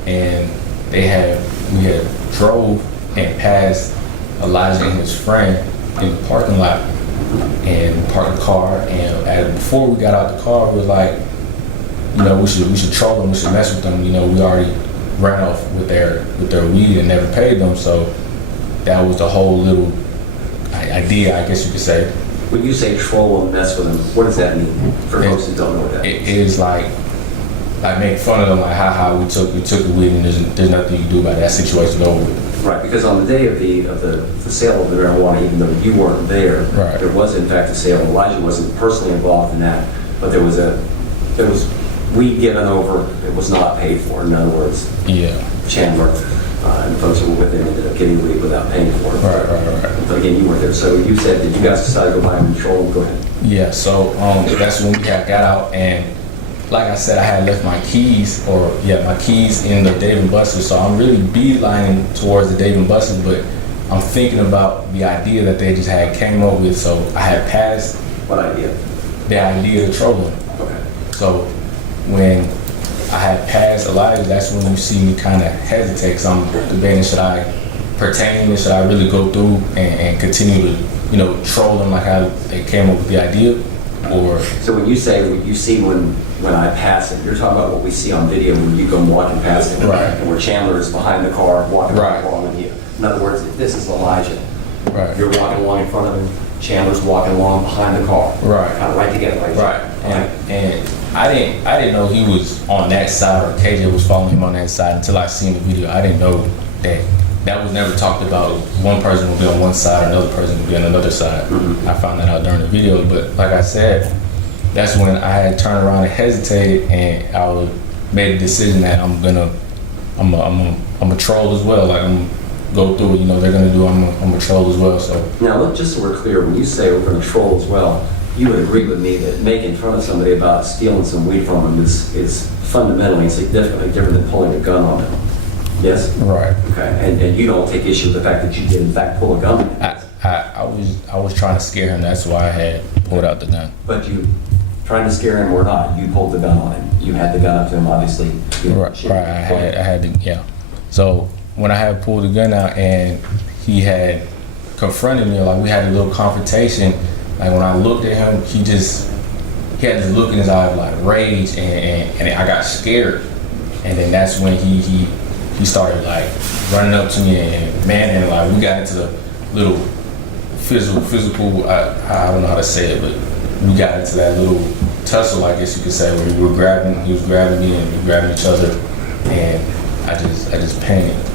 And we had drove and passed Elijah and his friend in the parking lot and parked the car. And before we got out the car, we was like, we should troll them, we should mess with them. We already ran off with their weed and never paid them. So that was the whole little idea, I guess you could say. When you say troll and mess with them, what does that mean for folks who don't know what that means? It is like like make fun of them, like haha, we took the weed and there's nothing you can do about it. That situation over with. Right, because on the day of the sale of the marijuana, even though you weren't there, Right. there was in fact a sale. Elijah wasn't personally involved in that, but there was weed given over. It was not paid for. In other words, Yeah. Chandler and the folks that were with him ended up getting weed without paying for it. Right. But again, you weren't there. So you said that you guys decided to go buy and control. Go ahead. Yeah, so that's when we got out, and like I said, I had left my keys in the Dave & Buster's, so I'm really beelining towards the Dave & Buster's, but I'm thinking about the idea that they just had came up with, so I had passed What idea? the idea of trolling. Okay. So when I had passed Elijah, that's when you see me kind of hesitate, because I'm debating, should I pertain this, should I really go through and continue to, troll them like how they came up with the idea, or... So when you say what you see when I pass it, you're talking about what we see on video when you go walking past it, Right. and where Chandler is behind the car walking Right. along with you. In other words, if this is Elijah. Right. You're walking along in front of him. Chandler's walking along behind the car. Right. Kind of right together, right? Right, and I didn't know he was on that side or KJ was following him on that side until I seen the video. I didn't know that was never talked about. One person would be on one side, another person would be on another side. Mm-hmm. I found that out during the video, but like I said, that's when I had turned around and hesitated, and I made a decision that I'm a troll as well. Like I'm go through what they're gonna do. I'm a troll as well. So Now, look, just so we're clear, when you say we're going to troll as well, you would agree with me that making fun of somebody about stealing some weed from them is fundamentally significantly different than pulling a gun on them. Yes? right. Okay. And you don't take issue with the fact that you did in fact pull a gun on him. I was trying to scare him. That's why I had pulled out the gun. But you trying to scare him or not, you pulled the gun on him. You had the gun up to him, obviously. Right. I had to, yeah. So when I had pulled the gun out and he had confronted me, like we had a little confrontation. Like when I looked at him, he had this look in his eye of like rage, and I got scared. And then that's when he started like running up to me and like we got into the little physical. I don't know how to say it, but we got into that little tussle, I guess you could say, where he was grabbing me and we were grabbing each other, and I just panicked.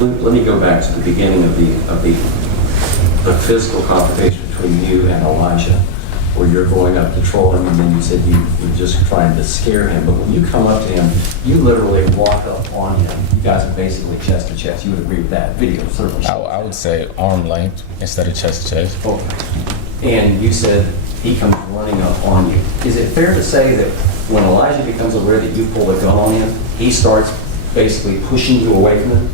Let me go back to the beginning of the physical confrontation between you and Elijah, where you're going up to troll him, and then you said you were just trying to scare him. But when you come up to him, you literally walk up on him. You guys are basically chest to chest. You would agree with that video, certainly. I would say arm length instead of chest to chest. Oh. And you said he comes running up on you. Is it fair to say that when Elijah becomes aware that you pulled a gun on him, he starts basically pushing you away from him?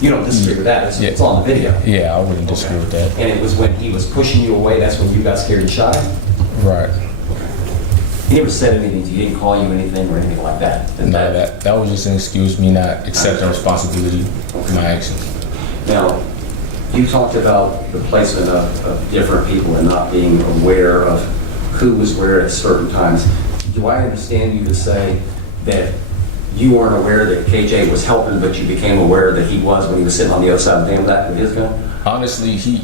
You don't disagree with that. It's on the video. Yeah, I wouldn't disagree with that. And it was when he was pushing you away, that's when you got scared and shot him? Right. He never said anything to you, he didn't call you anything or anything like that? No, that was just an excuse, me not accepting responsibility for my actions. Now, you talked about the placement of different people and not being aware of who was where at certain times. Do I understand you to say that you weren't aware that KJ was helping, but you became aware that he was when he was sitting on the other side of the damn back with his gun? Honestly, he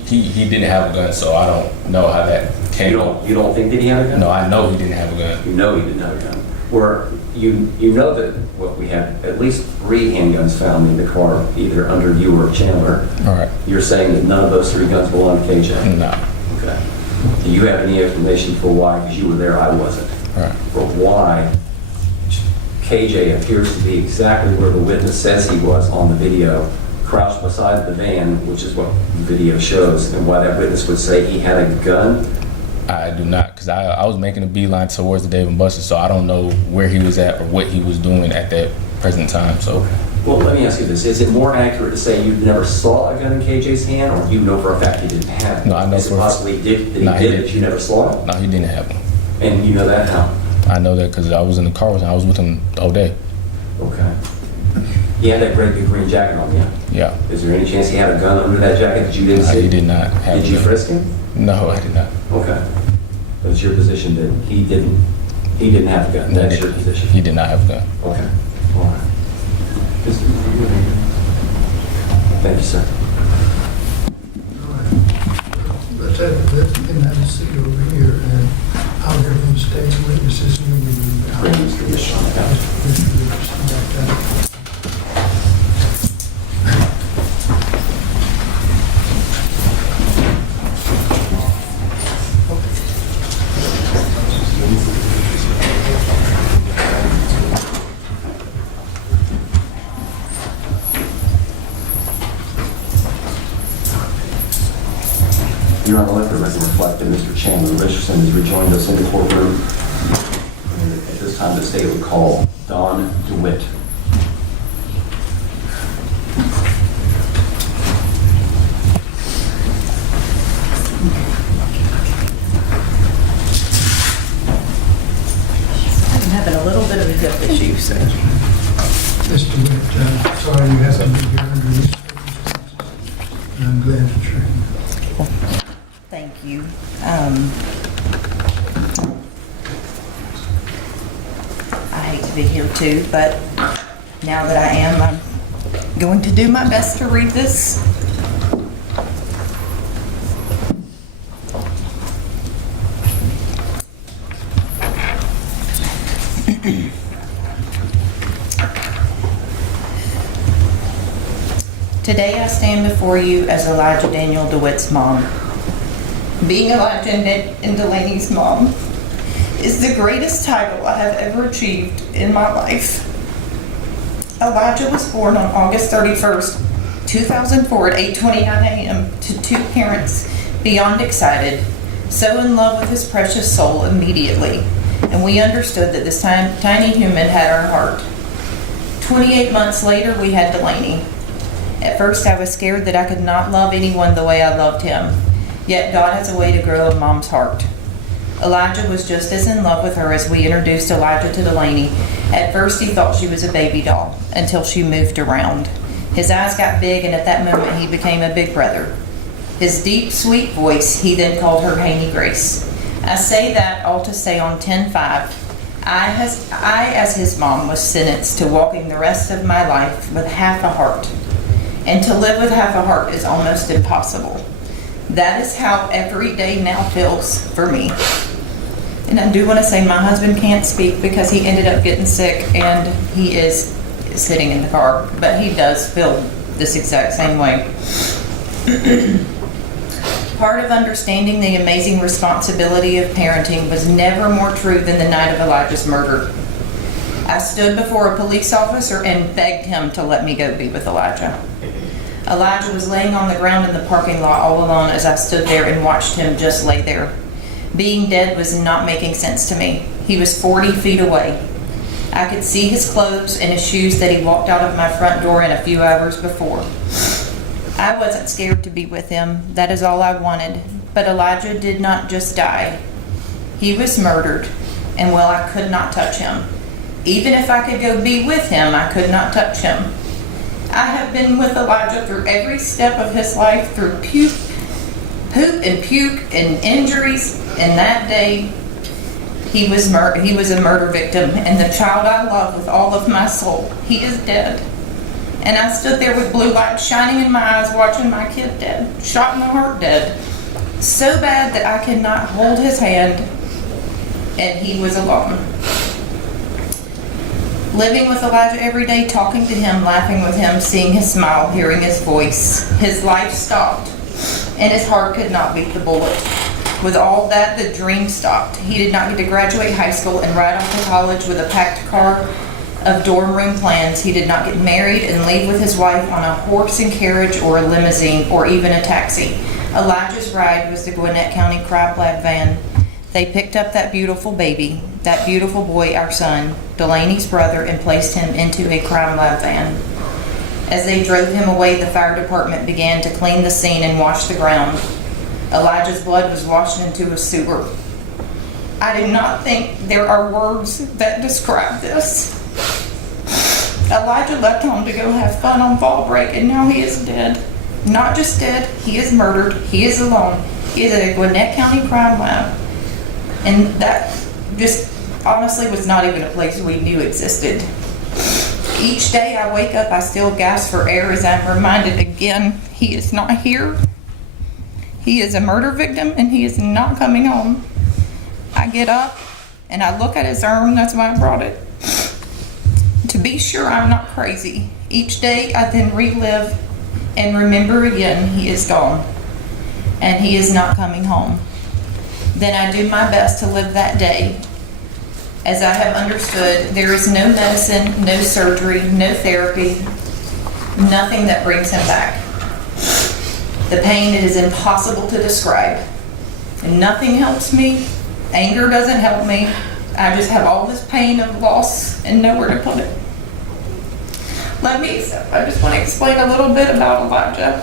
didn't have a gun, so I don't know how that came up. You don't think that he had a gun? No, I know he didn't have a gun. You know he didn't have a gun. Where you know that we had at least 3 handguns found in the car, either under you or Chandler. All right. You're saying that none of those 3 guns belong to KJ? No. Okay. Do you have any information for why? Because you were there, I wasn't. All right. For why KJ appears to be exactly where the witness says he was on the video, crouched beside the van, which is what the video shows, and why that witness would say he had a gun? I do not, because I was making a beeline towards the Dave & Buster's, so I don't know where he was at or what he was doing at that present time. So, well, let me ask you this: is it more accurate to say you never saw a gun in KJ's hand, or you know for a fact he didn't have it? No, I know is for it a possibly did that No, he he did, didn't. but you never saw it? no, he didn't have one. And you know that how? I know that because I was in the car with him. I was with him all day. Okay. He had that great big green jacket on, yeah. Yeah. Is there any chance he had a gun under that jacket that you didn't see? He did not have Did a you gun. frisk him? No, I did not. Okay. But it's your position that he didn't have a gun. No, That's your position. He did not have a gun. Okay. All right. Thank you, sir. All right. Let's have a seat over here, and I'll hear from the state's witnesses, and we will. Your Honor, let the record reflect that Mr. Chandler Richardson has rejoined us in the courtroom. And at this time, the state would call Don DeWitt. I'm having a little bit of a hip issue, so. Mr. DeWitt, sorry you have to be here under these circumstances. And I'm glad that you're here. Thank you. I hate to be here too, but now that I am, I'm going to do my best to read this. Today I stand before you as Elijah Daniel DeWitt's mom. Being Elijah and Delaney's mom is the greatest title I have ever achieved in my life. Elijah was born on August 31st, 2004 at 8:29 a.m. to two parents beyond excited, so in love with his precious soul immediately, and we understood that this tiny human had our heart. 28 months later, we had Delaney. At first, I was scared that I could not love anyone the way I loved him. Yet God has a way to grow a mom's heart. Elijah was just as in love with her as we introduced Elijah to Delaney. At first, he thought she was a baby doll until she moved around. His eyes got big, and at that moment, he became a big brother. His deep, sweet voice, he then called her Haney Grace. I say that all to say on 10/5, I, as his mom, was sentenced to walking the rest of my life with half a heart. And to live with half a heart is almost impossible. That is how every day now feels for me. And I do want to say my husband can't speak because he ended up getting sick and he is sitting in the car, but he does feel this exact same way. Part of understanding the amazing responsibility of parenting was never more true than the night of Elijah's murder. I stood before a police officer and begged him to let me go be with Elijah. Elijah was laying on the ground in the parking lot all alone as I stood there and watched him just lay there. Being dead was not making sense to me. He was 40 feet away. I could see his clothes and his shoes that he walked out of my front door in a few hours before. I wasn't scared to be with him. That is all I wanted. But Elijah did not just die. He was murdered, and well, I could not touch him. Even if I could go be with him, I could not touch him. I have been with Elijah through every step of his life, through poop and injuries, and that day he was a murder victim, and the child I love with all of my soul, he is dead. And I stood there with blue light shining in my eyes watching my kid dead, shot in the heart dead, so bad that I could not hold his hand, and he was alone. Living with Elijah every day, talking to him, laughing with him, seeing his smile, hearing his voice. His life stopped, and his heart could not beat the bullet. With all that, the dream stopped. He did not get to graduate high school and ride off to college with a packed car of dorm room plans. He did not get married and leave with his wife on a horse and carriage or a limousine or even a taxi. Elijah's ride was the Gwinnett County Crime Lab van. They picked up that beautiful baby, that beautiful boy, our son, Delaney's brother, and placed him into a crime lab van. As they drove him away, the fire department began to clean the scene and wash the ground. Elijah's blood was washed into a sewer. I do not think there are words that describe this. Elijah left home to go have fun on fall break, and now he is dead. Not just dead, he is murdered. He is alone. He is at a Gwinnett County crime lab. And that just honestly was not even a place we knew existed. Each day I wake up, I still gasp for air as I'm reminded again, he is not here. He is a murder victim and he is not coming home. I get up and I look at his urn, that's why I brought it. To be sure I'm not crazy. Each day I then relive and remember again he is gone and he is not coming home. Then I do my best to live that day. As I have understood, there is no medicine, no surgery, no therapy, nothing that brings him back. The pain is impossible to describe. And nothing helps me. Anger doesn't help me. I just have all this pain of loss and nowhere to put it. I just want to explain a little bit about Elijah.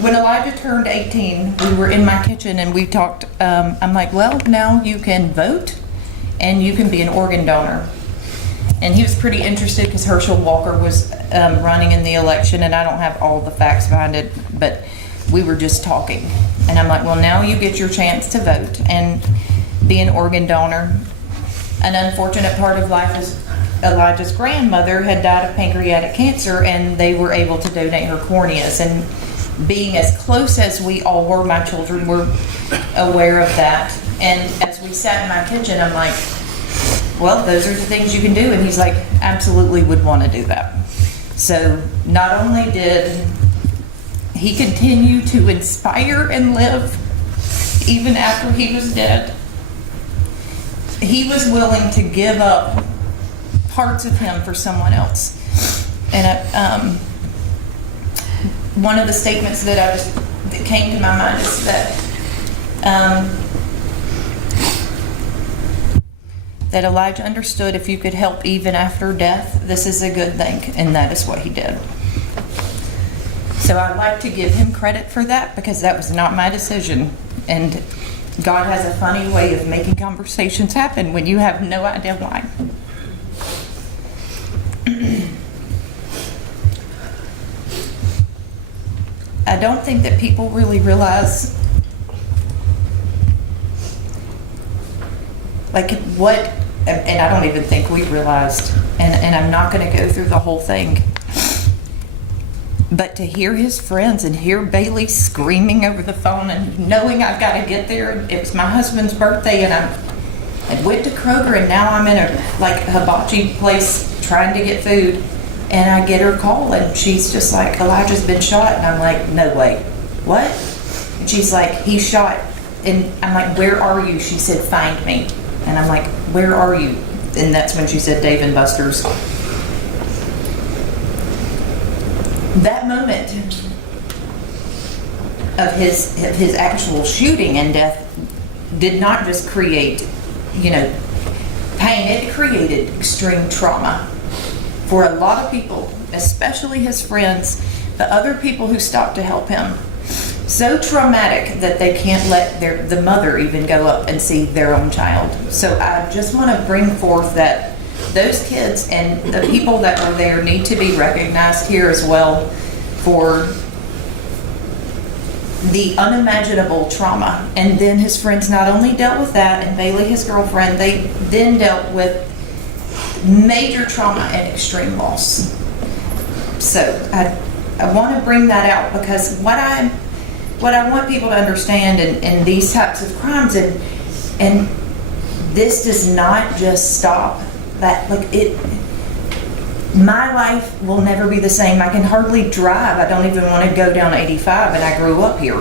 When Elijah turned 18, we were in my kitchen and we talked. I'm like, well, now you can vote and you can be an organ donor. And he was pretty interested because Herschel Walker was running in the election, and I don't have all the facts behind it, but we were just talking. And I'm like, well, now you get your chance to vote and be an organ donor. An unfortunate part of life is Elijah's grandmother had died of pancreatic cancer, and they were able to donate her corneas. And being as close as we all were, my children were aware of that. And as we sat in my kitchen, I'm like, well, those are the things you can do. And he's like, absolutely would want to do that. So not only did he continue to inspire and live even after he was dead, he was willing to give up parts of him for someone else. And one of the statements that came to my mind is that Elijah understood if you could help even after death, this is a good thing, and that is what he did. So I'd like to give him credit for that, because that was not my decision. And God has a funny way of making conversations happen when you have no idea why. I don't think that people really realize and I don't even think we realized, and I'm not going to go through the whole thing, but to hear his friends and hear Bailey screaming over the phone and knowing I've got to get there. It was my husband's birthday, and I went to Kroger, and now I'm in a hibachi place trying to get food, and I get her call, and she's just like, Elijah's been shot. And I'm like, no way. What? And she's like, he's shot. And I'm like, where are you? She said, find me. And I'm like, where are you? And that's when she said, Dave and Buster's. That moment of his actual shooting and death did not just create, pain. It created extreme trauma for a lot of people, especially his friends, the other people who stopped to help him. So traumatic that they can't let the mother even go up and see their own child. So I just want to bring forth that those kids and the people that were there need to be recognized here as well for the unimaginable trauma. And then his friends not only dealt with that, and Bailey, his girlfriend, they then dealt with major trauma and extreme loss. So I want to bring that out, because what I want people to understand in these types of crimes, and this does not just stop that, my life will never be the same. I can hardly drive. I don't even want to go down 85, and I grew up here,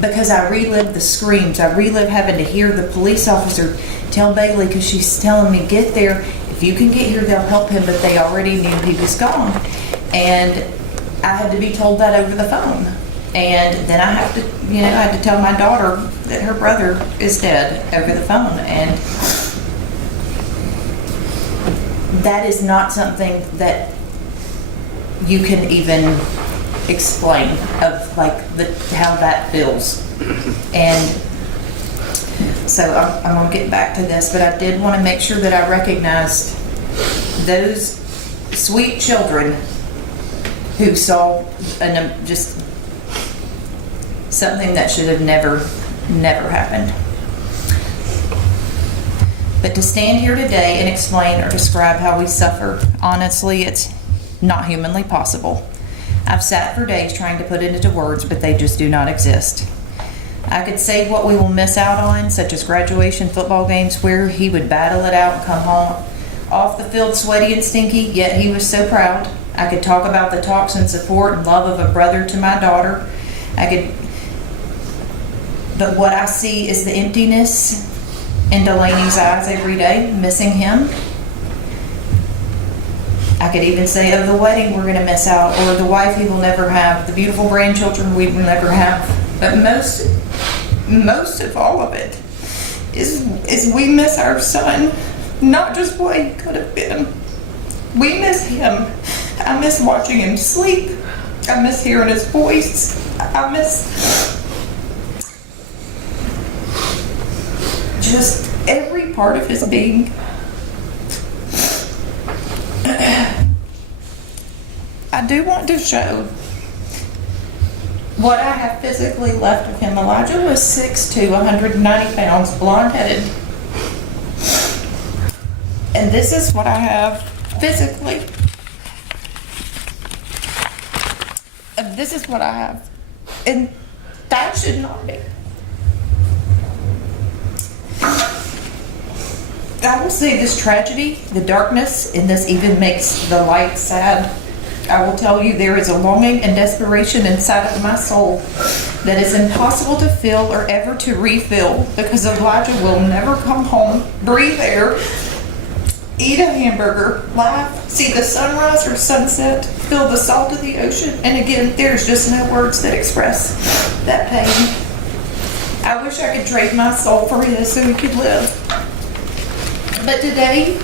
because I relive the screams. I relive having to hear the police officer tell Bailey, because she's telling me, get there. If you can get here, they'll help him, but they already knew he was gone. And I had to be told that over the phone. And then I had to tell my daughter that her brother is dead over the phone. And that is not something that you can even explain of how that feels. And so I'm going to get back to this, but I did want to make sure that I recognized those sweet children who saw just something that should have never happened. But to stand here today and explain or describe how we suffer, honestly, it's not humanly possible. I've sat for days trying to put it into words, but they just do not exist. I could say what we will miss out on, such as graduation football games where he would battle it out and come home off the field sweaty and stinky, yet he was so proud. I could talk about the talks and support and love of a brother to my daughter. But what I see is the emptiness in Delaney's eyes every day, missing him. I could even say of the wedding we're gonna miss out, or the wife he will never have, the beautiful grandchildren we will never have. But most of all of it is we miss our son, not just what he could have been. We miss him. I miss watching him sleep. I miss hearing his voice. I miss just every part of his being. I do want to show what I have physically left of him. Elijah was 6'2", 190 pounds, blonde-headed. And this is what I have physically. And this is what I have. And that should not be. I will say this tragedy, the darkness, and this even makes the light sad. I will tell you there is a longing and desperation inside of my soul that is impossible to fill or ever to refill, because Elijah will never come home, breathe air, eat a hamburger, laugh, see the sunrise or sunset, feel the salt of the ocean, and again, there's just no words that express that pain. I wish I could trade my soul for his so he could live. But today,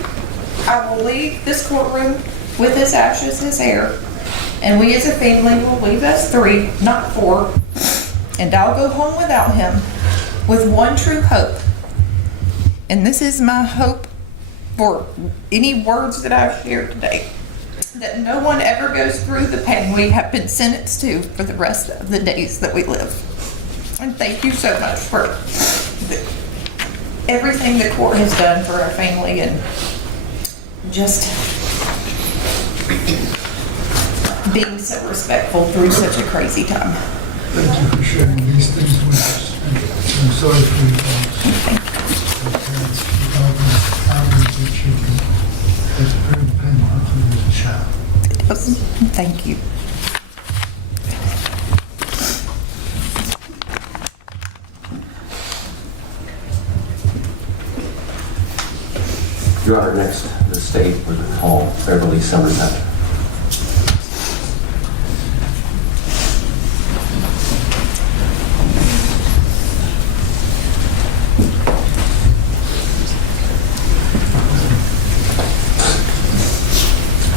I will leave this courtroom with his ashes, his hair, and we as a family will leave us 3, not 4, and I'll go home without him with one true hope. And this is my hope for any words that I've shared today, that no one ever goes through the pain we have been sentenced to for the rest of the days that we live. And thank you so much for everything the court has done for our family, and just being so respectful through such a crazy time. Thank you for sharing these things with us. And I'm sorry for your loss. Your parents, without the outreach of children, it's very painful to lose a child. It was, thank you. Your Honor, next, the state would call Beverly Somerset.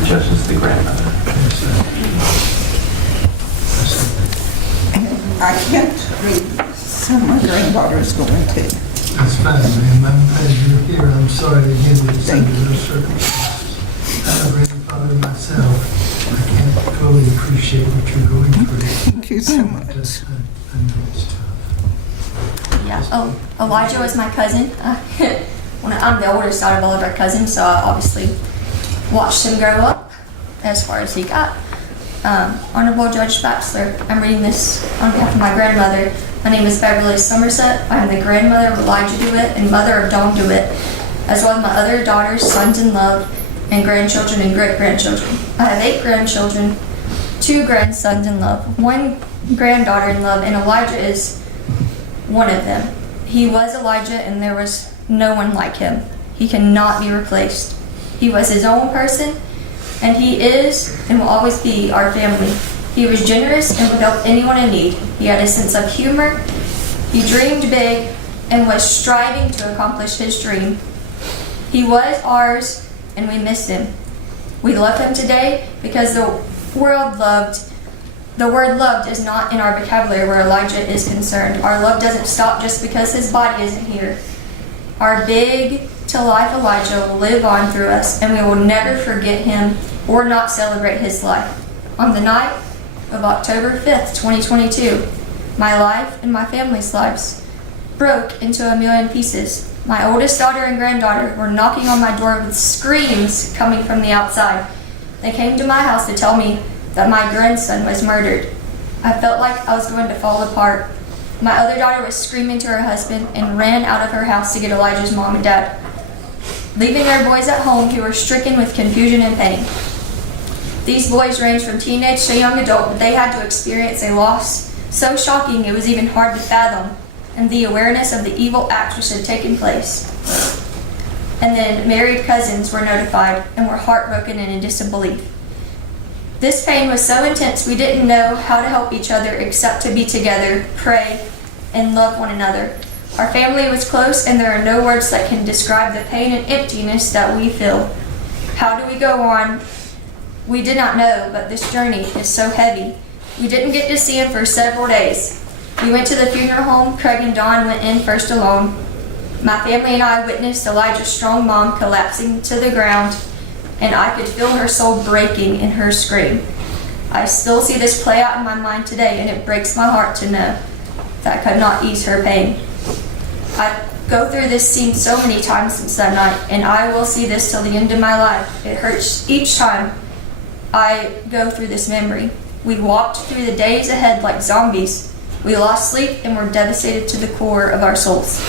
Judge is the grandmother. I can't read, so my granddaughter's going to. That's fine, ma'am. I'm glad you're here. I'm sorry again that it's under those circumstances. I'm a grandfather myself. I can't fully appreciate what you're going through. Thank you so much. I know it's tough. Yeah. Oh, Elijah was my cousin. I'm the oldest out of all of our cousins, so I obviously watched him grow up as far as he got. Honorable Judge Bachelor, I'm reading this on behalf of my grandmother. My name is Beverly Somerset. I'm the grandmother of Elijah DeWitt and mother of Dawn DeWitt, as well as my other daughters, sons in love, and grandchildren and great-grandchildren. I have 8 grandchildren, 2 grandsons in love, 1 granddaughter in love, and Elijah is one of them. He was Elijah, and there was no one like him. He cannot be replaced. He was his own person, and he is and will always be our family. He was generous and would help anyone in need. He had a sense of humor. He dreamed big and was striving to accomplish his dream. He was ours, and we missed him. We love him today because the word loved is not in our vocabulary where Elijah is concerned. Our love doesn't stop just because his body isn't here. Our big to life Elijah will live on through us, and we will never forget him or not celebrate his life. On the night of October 5th, 2022, my life and my family's lives broke into a million pieces. My oldest daughter and granddaughter were knocking on my door with screams coming from the outside. They came to my house to tell me that my grandson was murdered. I felt like I was going to fall apart. My other daughter was screaming to her husband and ran out of her house to get Elijah's mom and dad, leaving their boys at home who were stricken with confusion and pain. These boys ranged from teenage to young adult, but they had to experience a loss so shocking it was even hard to fathom, and the awareness of the evil acts which had taken place. and then married cousins were notified and were heartbroken and in disbelief. This pain was so intense we didn't know how to help each other except to be together, pray, and love one another. Our family was close, and there are no words that can describe the pain and emptiness that we feel. How do we go on? We did not know, but this journey is so heavy. We didn't get to see him for several days. We went to the funeral home. Craig and Dawn went in first alone. My family and I witnessed Elijah's strong mom collapsing to the ground, and I could feel her soul breaking in her scream. I still see this play out in my mind today, and it breaks my heart to know that I could not ease her pain. I go through this scene so many times since that night, and I will see this till the end of my life. It hurts each time I go through this memory. We walked through the days ahead like zombies. We lost sleep and were devastated to the core of our souls.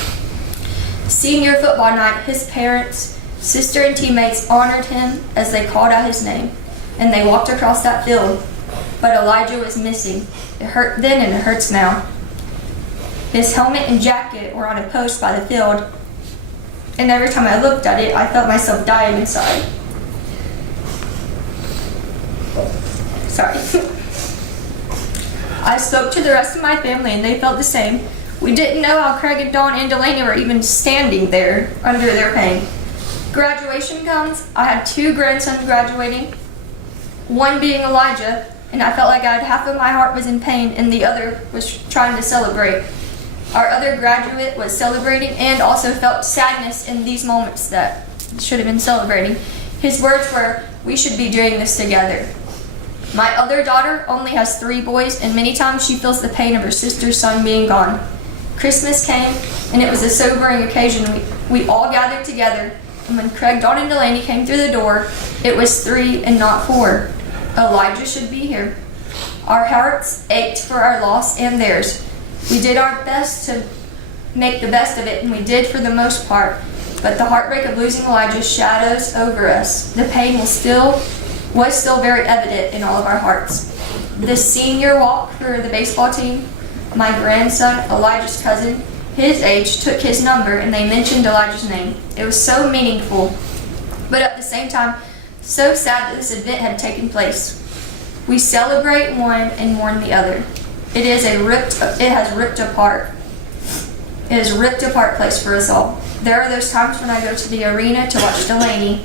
Senior football night, his parents, sister, and teammates honored him as they called out his name, and they walked across that field. But Elijah was missing. It hurt then and it hurts now. His helmet and jacket were on a post by the field, and every time I looked at it, I felt myself dying inside. Sorry. I spoke to the rest of my family, and they felt the same. We didn't know how Craig and Dawn and Delaney were even standing there under their pain. Graduation comes. I had 2 grandsons graduating, one being Elijah, and I felt like half of my heart was in pain and the other was trying to celebrate. Our other graduate was celebrating and also felt sadness in these moments that should have been celebrating. His words were, "We should be doing this together." My other daughter only has 3 boys, and many times she feels the pain of her sister's son being gone. Christmas came, and it was a sobering occasion. We all gathered together, and when Craig, Dawn, and Delaney came through the door, it was 3 and not 4. Elijah should be here. Our hearts ached for our loss and theirs. We did our best to make the best of it, and we did for the most part, but the heartbreak of losing Elijah shadows over us. The pain was still very evident in all of our hearts. The senior walk for the baseball team, my grandson, Elijah's cousin, his age, took his number and they mentioned Elijah's name. It was so meaningful, but at the same time, so sad that this event had taken place. We celebrate one and mourn the other. It has ripped apart place for us all. There are those times when I go to the arena to watch Delaney,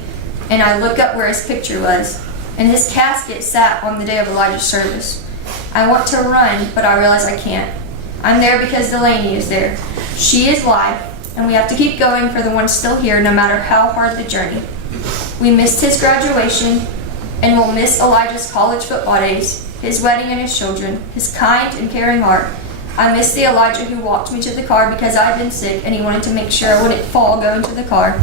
and I look up where his picture was, and his casket sat on the day of Elijah's service. I want to run, but I realize I can't. I'm there because Delaney is there. She is life, and we have to keep going for the ones still here, no matter how hard the journey. We missed his graduation, and we'll miss Elijah's college football days, his wedding and his children, his kind and caring heart. I miss the Elijah who walked me to the car because I had been sick and he wanted to make sure I wouldn't fall going to the car.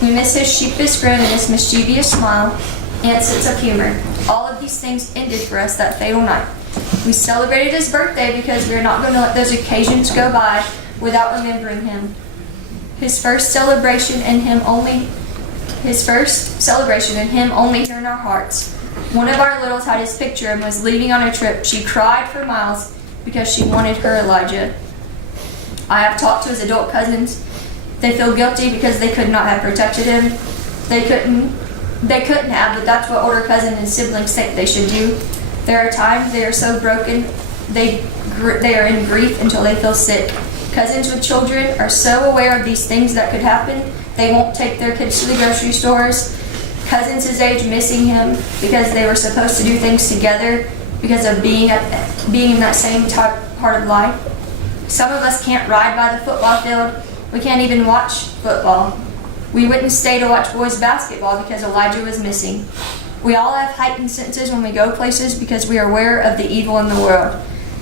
We miss his sheepish grin and his mischievous smile and sense of humor. All of these things ended for us that fatal night. We celebrated his birthday because we are not going to let those occasions go by without remembering him. His first celebration and him only here in our hearts. One of our littles had his picture and was leaving on a trip. She cried for miles because she wanted her Elijah. I have talked to his adult cousins. They feel guilty because they could not have protected him. They couldn't have, but that's what older cousins and siblings think they should do. There are times they are so broken, they are in grief until they feel sick. Cousins with children are so aware of these things that could happen, they won't take their kids to the grocery stores. Cousins his age missing him because they were supposed to do things together because of being in that same part of life. Some of us can't ride by the football field. We can't even watch football. We wouldn't stay to watch boys basketball because Elijah was missing. We all have heightened senses when we go places because we are aware of the evil in the world.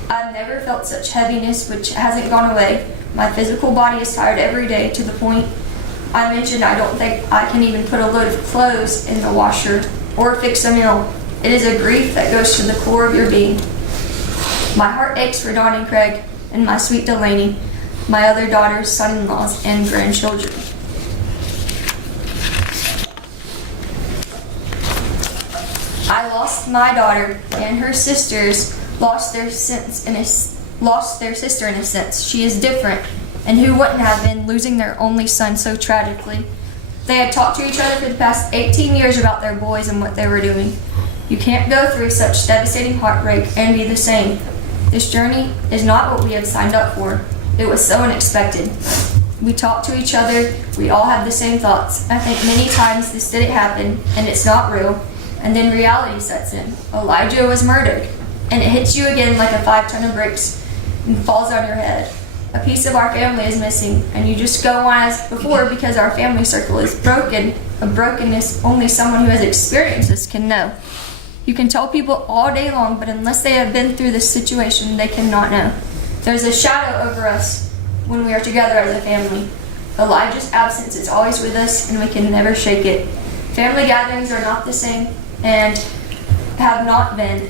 I've never felt such heaviness which hasn't gone away. My physical body is tired every day to the point I mentioned I don't think I can even put a load of clothes in the washer or fix a meal. It is a grief that goes to the core of your being. My heart aches for Dawn and Craig and my sweet Delaney, my other daughters, son-in-laws, and grandchildren. I lost my daughter, and her sisters lost their sister in a sense. She is different, and who wouldn't have been losing their only son so tragically? They had talked to each other for the past 18 years about their boys and what they were doing. You can't go through such devastating heartbreak and be the same. This journey is not what we have signed up for. It was so unexpected. We talked to each other. We all have the same thoughts. I think many times this didn't happen and it's not real. And then reality sets in. Elijah was murdered. And it hits you again like a 5 ton of bricks and falls on your head. A piece of our family is missing, and you just go on as before because our family circle is broken, a brokenness only someone who has experienced this can know. You can tell people all day long, but unless they have been through this situation, they cannot know. There's a shadow over us when we are together as a family. Elijah's absence is always with us, and we can never shake it. Family gatherings are not the same, and have not been.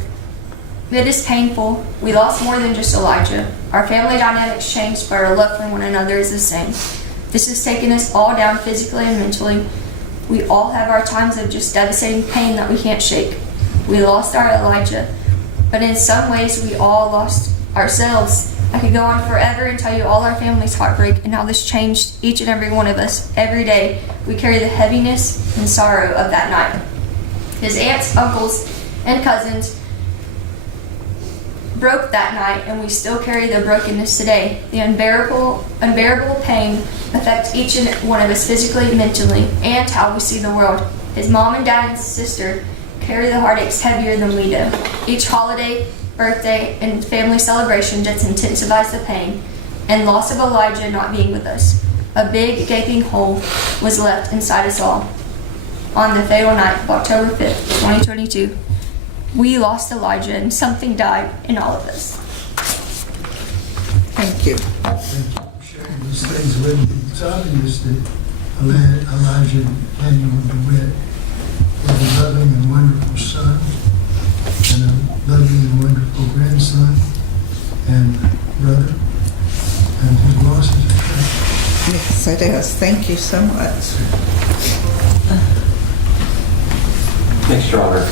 It is painful. We lost more than just Elijah. Our family dynamics changed, but our love for one another is the same. This has taken us all down physically and mentally. We all have our times of just devastating pain that we can't shake. We lost our Elijah, but in some ways we all lost ourselves. I could go on forever and tell you all our family's heartbreak and how this changed each and every one of us. Every day we carry the heaviness and sorrow of that night. His aunts, uncles, and cousins broke that night, and we still carry the brokenness today. The unbearable pain affects each and one of us physically, mentally, and how we see the world. His mom and dad and sister carry the heartaches heavier than we do. Each holiday, birthday, and family celebration just intensifies the pain and loss of Elijah not being with us. A big gaping hole was left inside us all. On the fatal night of October 5th, 2022, we lost Elijah, and something died in all of us. Thank you. Sharing these things with me. It's obvious that Elijah Daniel DeWitt was a loving and wonderful son, and a loving and wonderful grandson, and brother, and his loss is a tragedy. Yes, it is. Thank you so much. Next, Your Honor,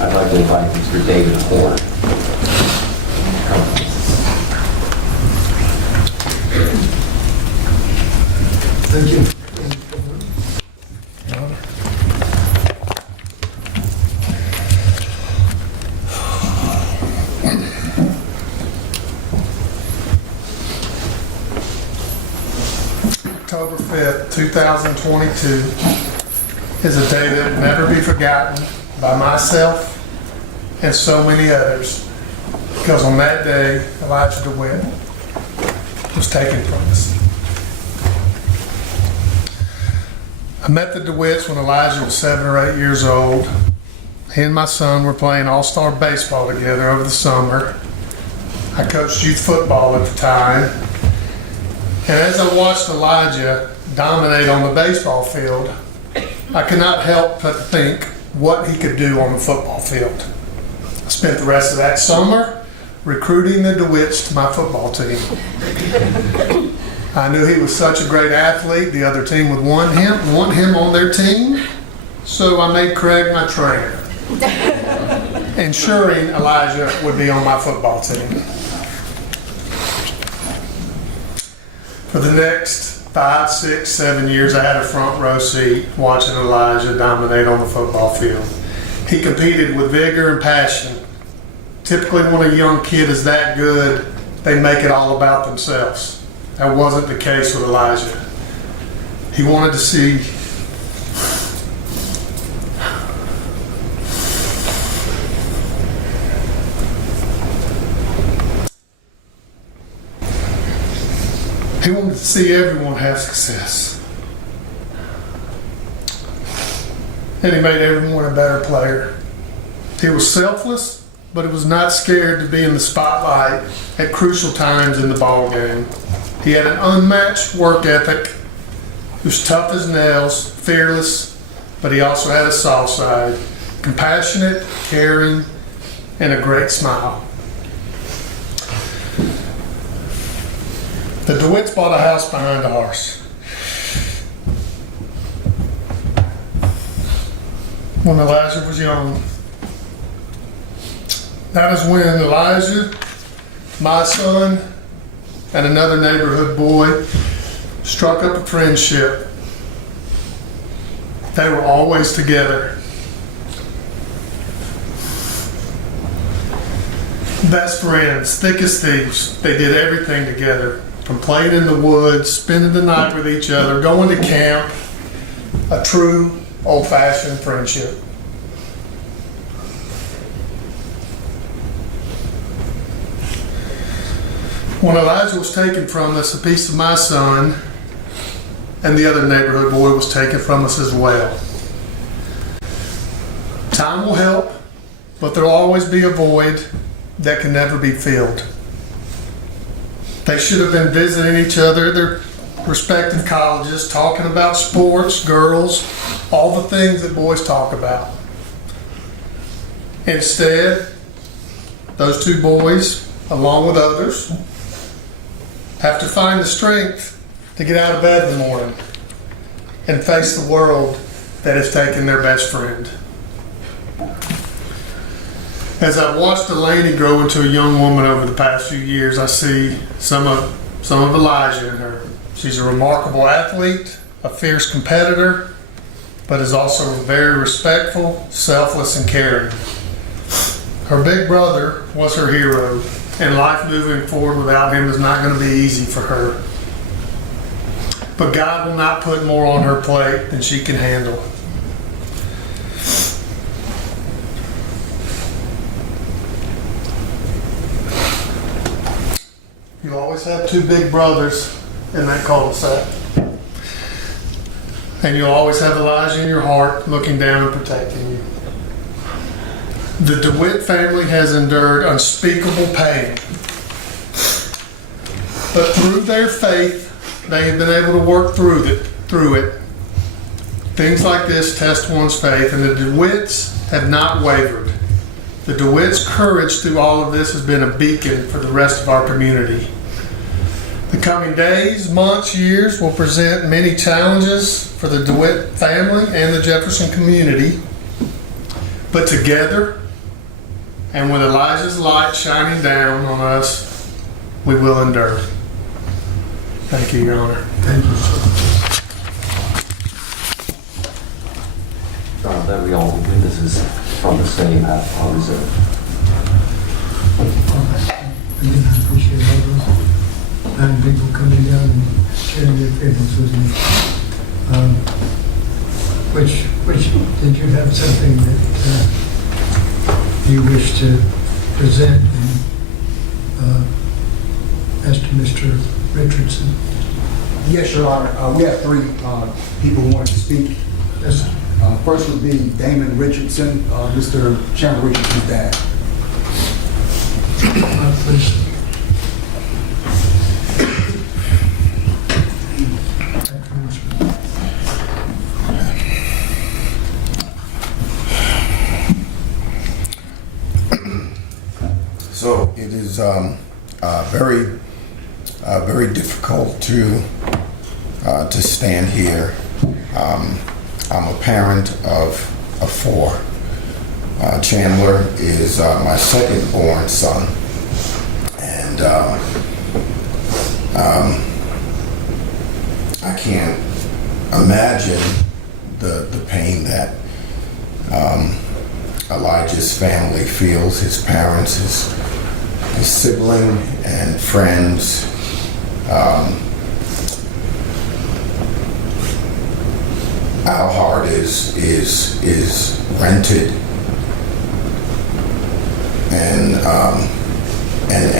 I'd like to invite Mr. David Horn. Thank you. October 5th, 2022 is a day that will never be forgotten by myself and so many others, because on that day, Elijah DeWitt was taken from us. I met the DeWitts when Elijah was 7 or 8 years old. He and my son were playing all-star baseball together over the summer. I coached youth football at the time. And as I watched Elijah dominate on the baseball field, I could not help but think what he could do on the football field. I spent the rest of that summer recruiting the DeWitts to my football team. I knew he was such a great athlete, the other team would want him on their team, so I made Craig my trainer, ensuring Elijah would be on my football team. For the next 5, 6, 7 years, I had a front row seat watching Elijah dominate on the football field. He competed with vigor and passion. Typically, when a young kid is that good, they make it all about themselves. That wasn't the case with Elijah. He wanted to see everyone have success. And he made everyone a better player. He was selfless, but he was not scared to be in the spotlight at crucial times in the ball game. He had an unmatched work ethic. He was tough as nails, fearless, but he also had a soft side. Compassionate, caring, and a great smile. The DeWitts bought a house behind ours. When Elijah was young. That is when Elijah, my son, and another neighborhood boy struck up a friendship. They were always together. Best friends, thick as thieves. They did everything together. From playing in the woods, spending the night with each other, going to camp. A true, old-fashioned friendship. When Elijah was taken from us, a piece of my son and the other neighborhood boy was taken from us as well. Time will help, but there'll always be a void that can never be filled. They should have been visiting each other at their respective colleges, talking about sports, girls, all the things that boys talk about. Instead, those two boys, along with others, have to find the strength to get out of bed in the morning and face the world that has taken their best friend. As I've watched Delaney grow into a young woman over the past few years, I see some of Elijah in her. She's a remarkable athlete, a fierce competitor, but is also very respectful, selfless, and caring. Her big brother was her hero, and life moving forward without him is not going to be easy for her. But God will not put more on her plate than she can handle. You always have two big brothers in that cul-de-sac. And you'll always have Elijah in your heart looking down and protecting you. The DeWitt family has endured unspeakable pain. But through their faith, they have been able to work through it. Things like this test one's faith, and the DeWitts have not wavered. The DeWitt's courage through all of this has been a beacon for the rest of our community. The coming days, months, years will present many challenges for the DeWitt family and the Jefferson community. But together, and with Elijah's light shining down on us, we will endure. Thank you, Your Honor. Thank you, sir. That we all witnesses from the same have on reserve. Again, I appreciate all those fine people coming down and sharing their feelings with me. Which did you have something that you wish to present as to Mr. Richardson? Yes, Your Honor. We have three people who want to speak. Yes. First would be Damon Richardson, Mr. Chandler Richardson's dad. Please. So it is very difficult to stand here. I'm a parent of four. Chandler is my second born son, and I can't imagine the pain that Elijah's family feels, his parents, his sibling and friends. Our heart is rented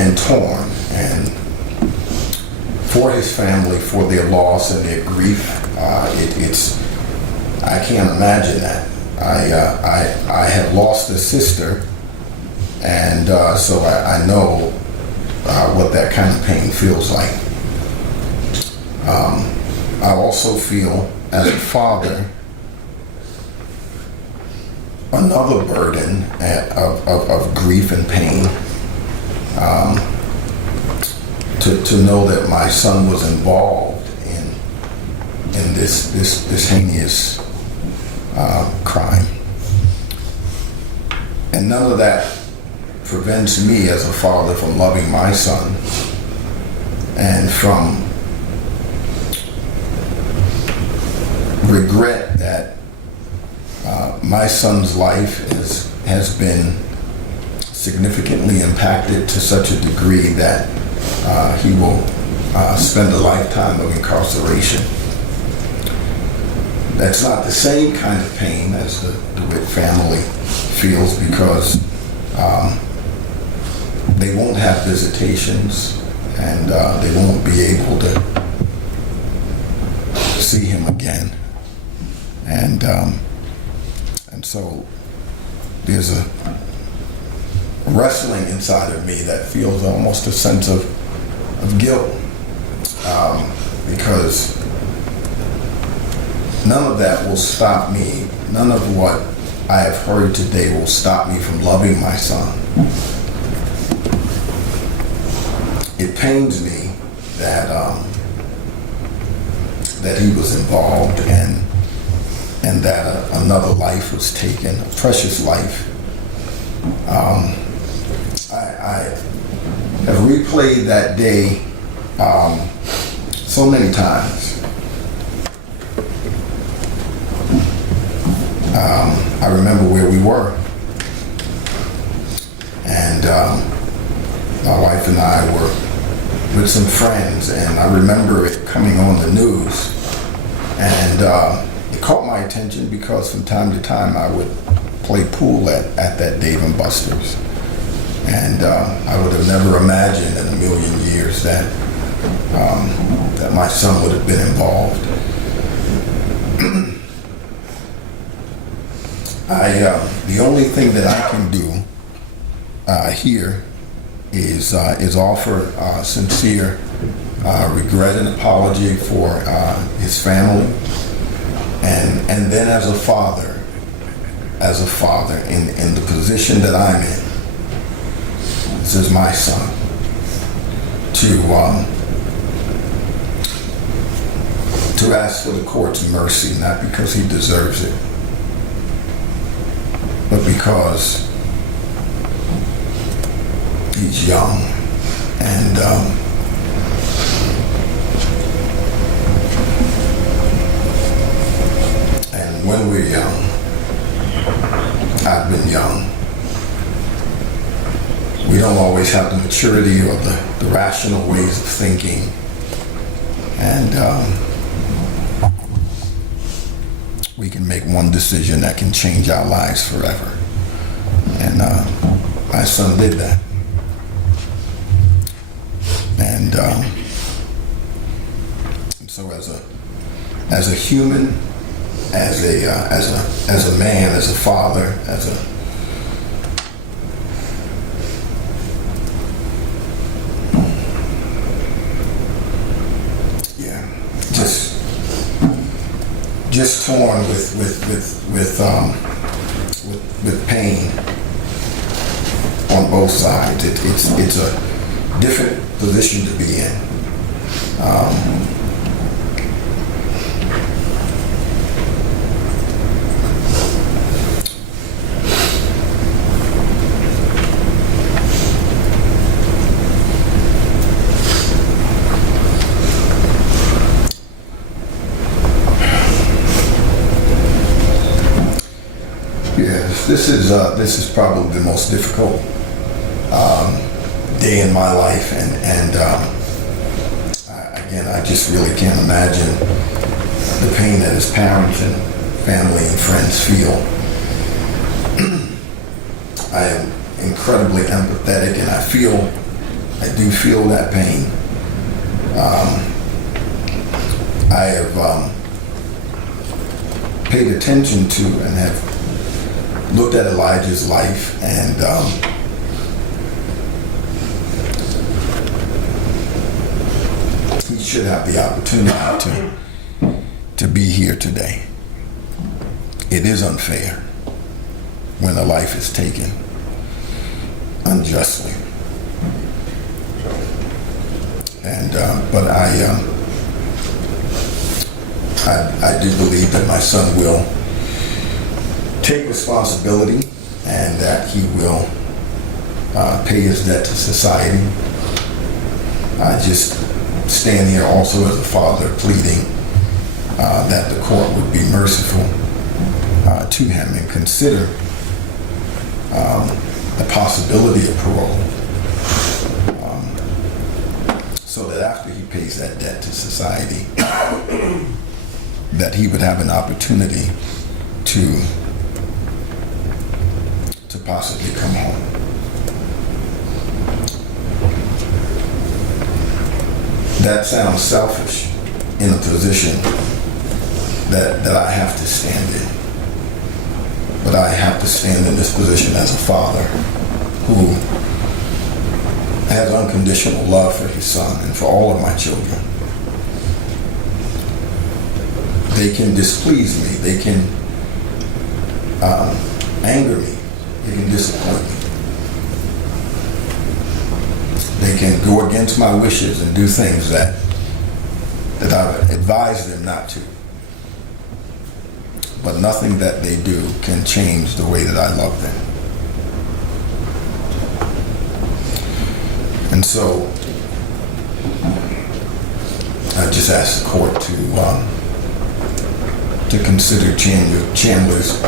and torn, and for his family, for their loss and their grief, I can't imagine that. I have lost a sister, and so I know what that kind of pain feels like. I also feel, as a father, another burden of grief and pain. To know that my son was involved in this heinous crime, and none of that prevents me as a father from loving my son and from regret that My son's life has been significantly impacted to such a degree that he will spend a lifetime of incarceration. That's not the same kind of pain as the DeWitt family feels, because they won't have visitations, and they won't be able to see him again. And so there's a wrestling inside of me that feels almost a sense of guilt, because none of that will stop me. None of what I have heard today will stop me from loving my son. It pains me that that he was involved, and that another life was taken, a precious life. I have replayed that day so many times. I remember where we were, and my wife and I were with some friends, and I remember it coming on the news, and it caught my attention because from time to time I would play pool at that Dave & Buster's, and I would have never imagined in a million years that that my son would have been involved. The only thing that I can do here is offer sincere regret and apology for his family, and then as a father in the position that I'm in, this is my son, to ask for the court's mercy, not because he deserves it, but because he's young, and when we're young, I've been young, we don't always have the maturity or the rational ways of thinking, and we can make one decision that can change our lives forever. And my son did that. And so as a human, as a man, as a father, just torn with pain on both sides. It's a different position to be in. This is probably the most difficult day in my life, and again, I just really can't imagine the pain that his parents and family and friends feel. I am incredibly empathetic, and I do feel that pain. I have paid attention to and have looked at Elijah's life, and he should have the opportunity to be here today. It is unfair when a life is taken unjustly, and but I do believe that my son will take responsibility, and that he will pay his debt to society. I just stand here also as a father pleading that the court would be merciful to him and consider the possibility of parole, so that after he pays that debt to society, that he would have an opportunity to possibly come home. That sounds selfish in a position that I have to stand in. But I have to stand in this position as a father who has unconditional love for his son and for all of my children. They can displease me, they can anger me, they can disappoint me. They can go against my wishes and do things that I've advised them not to. But nothing that they do can change the way that I love them. And so I just asked the court to consider Chandler's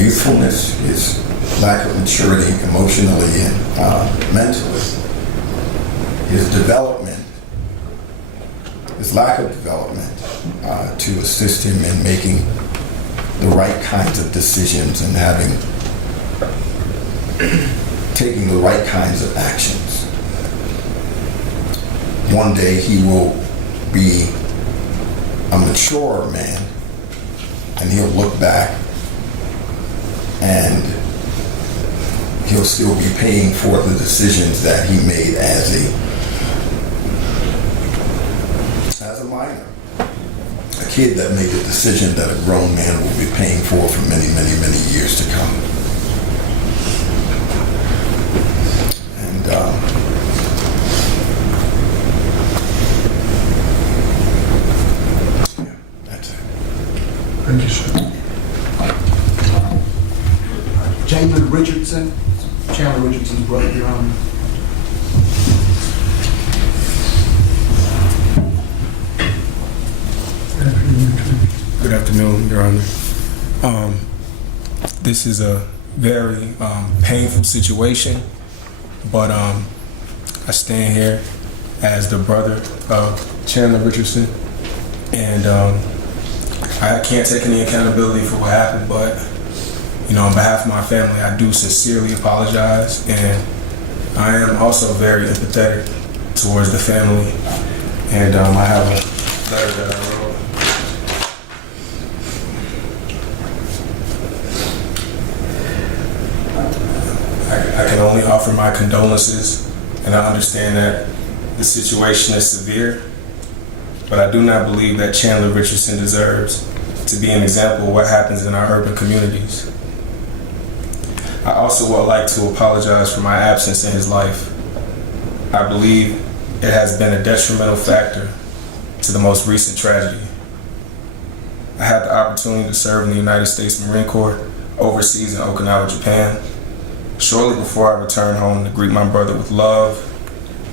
youthfulness, his lack of maturity emotionally and mentally, his development, his lack of development, to assist him in making the right kinds of decisions and taking the right kinds of actions. One day he will be a mature man and he'll look back and he'll still be paying for the decisions that he made as a minor. A kid that made a decision that a grown man will be paying for many, many, many years to come. And yeah, that's it. Thank you, sir. Chandler Richardson, Chandler Richardson's brother, Your Honor. Good afternoon, Your Honor. This is a very painful situation, but I stand here as the brother of Chandler Richardson, and I can't take any accountability for what happened, but on behalf of my family, I do sincerely apologize, and I am also very empathetic towards the family, and I have a letter that I wrote. I can only offer my condolences, and I understand that the situation is severe, but I do not believe that Chandler Richardson deserves to be an example of what happens in our urban communities. I also would like to apologize for my absence in his life. I believe it has been a detrimental factor to the most recent tragedy. I had the opportunity to serve in the United States Marine Corps overseas in Okinawa, Japan. Shortly before I returned home to greet my brother with love,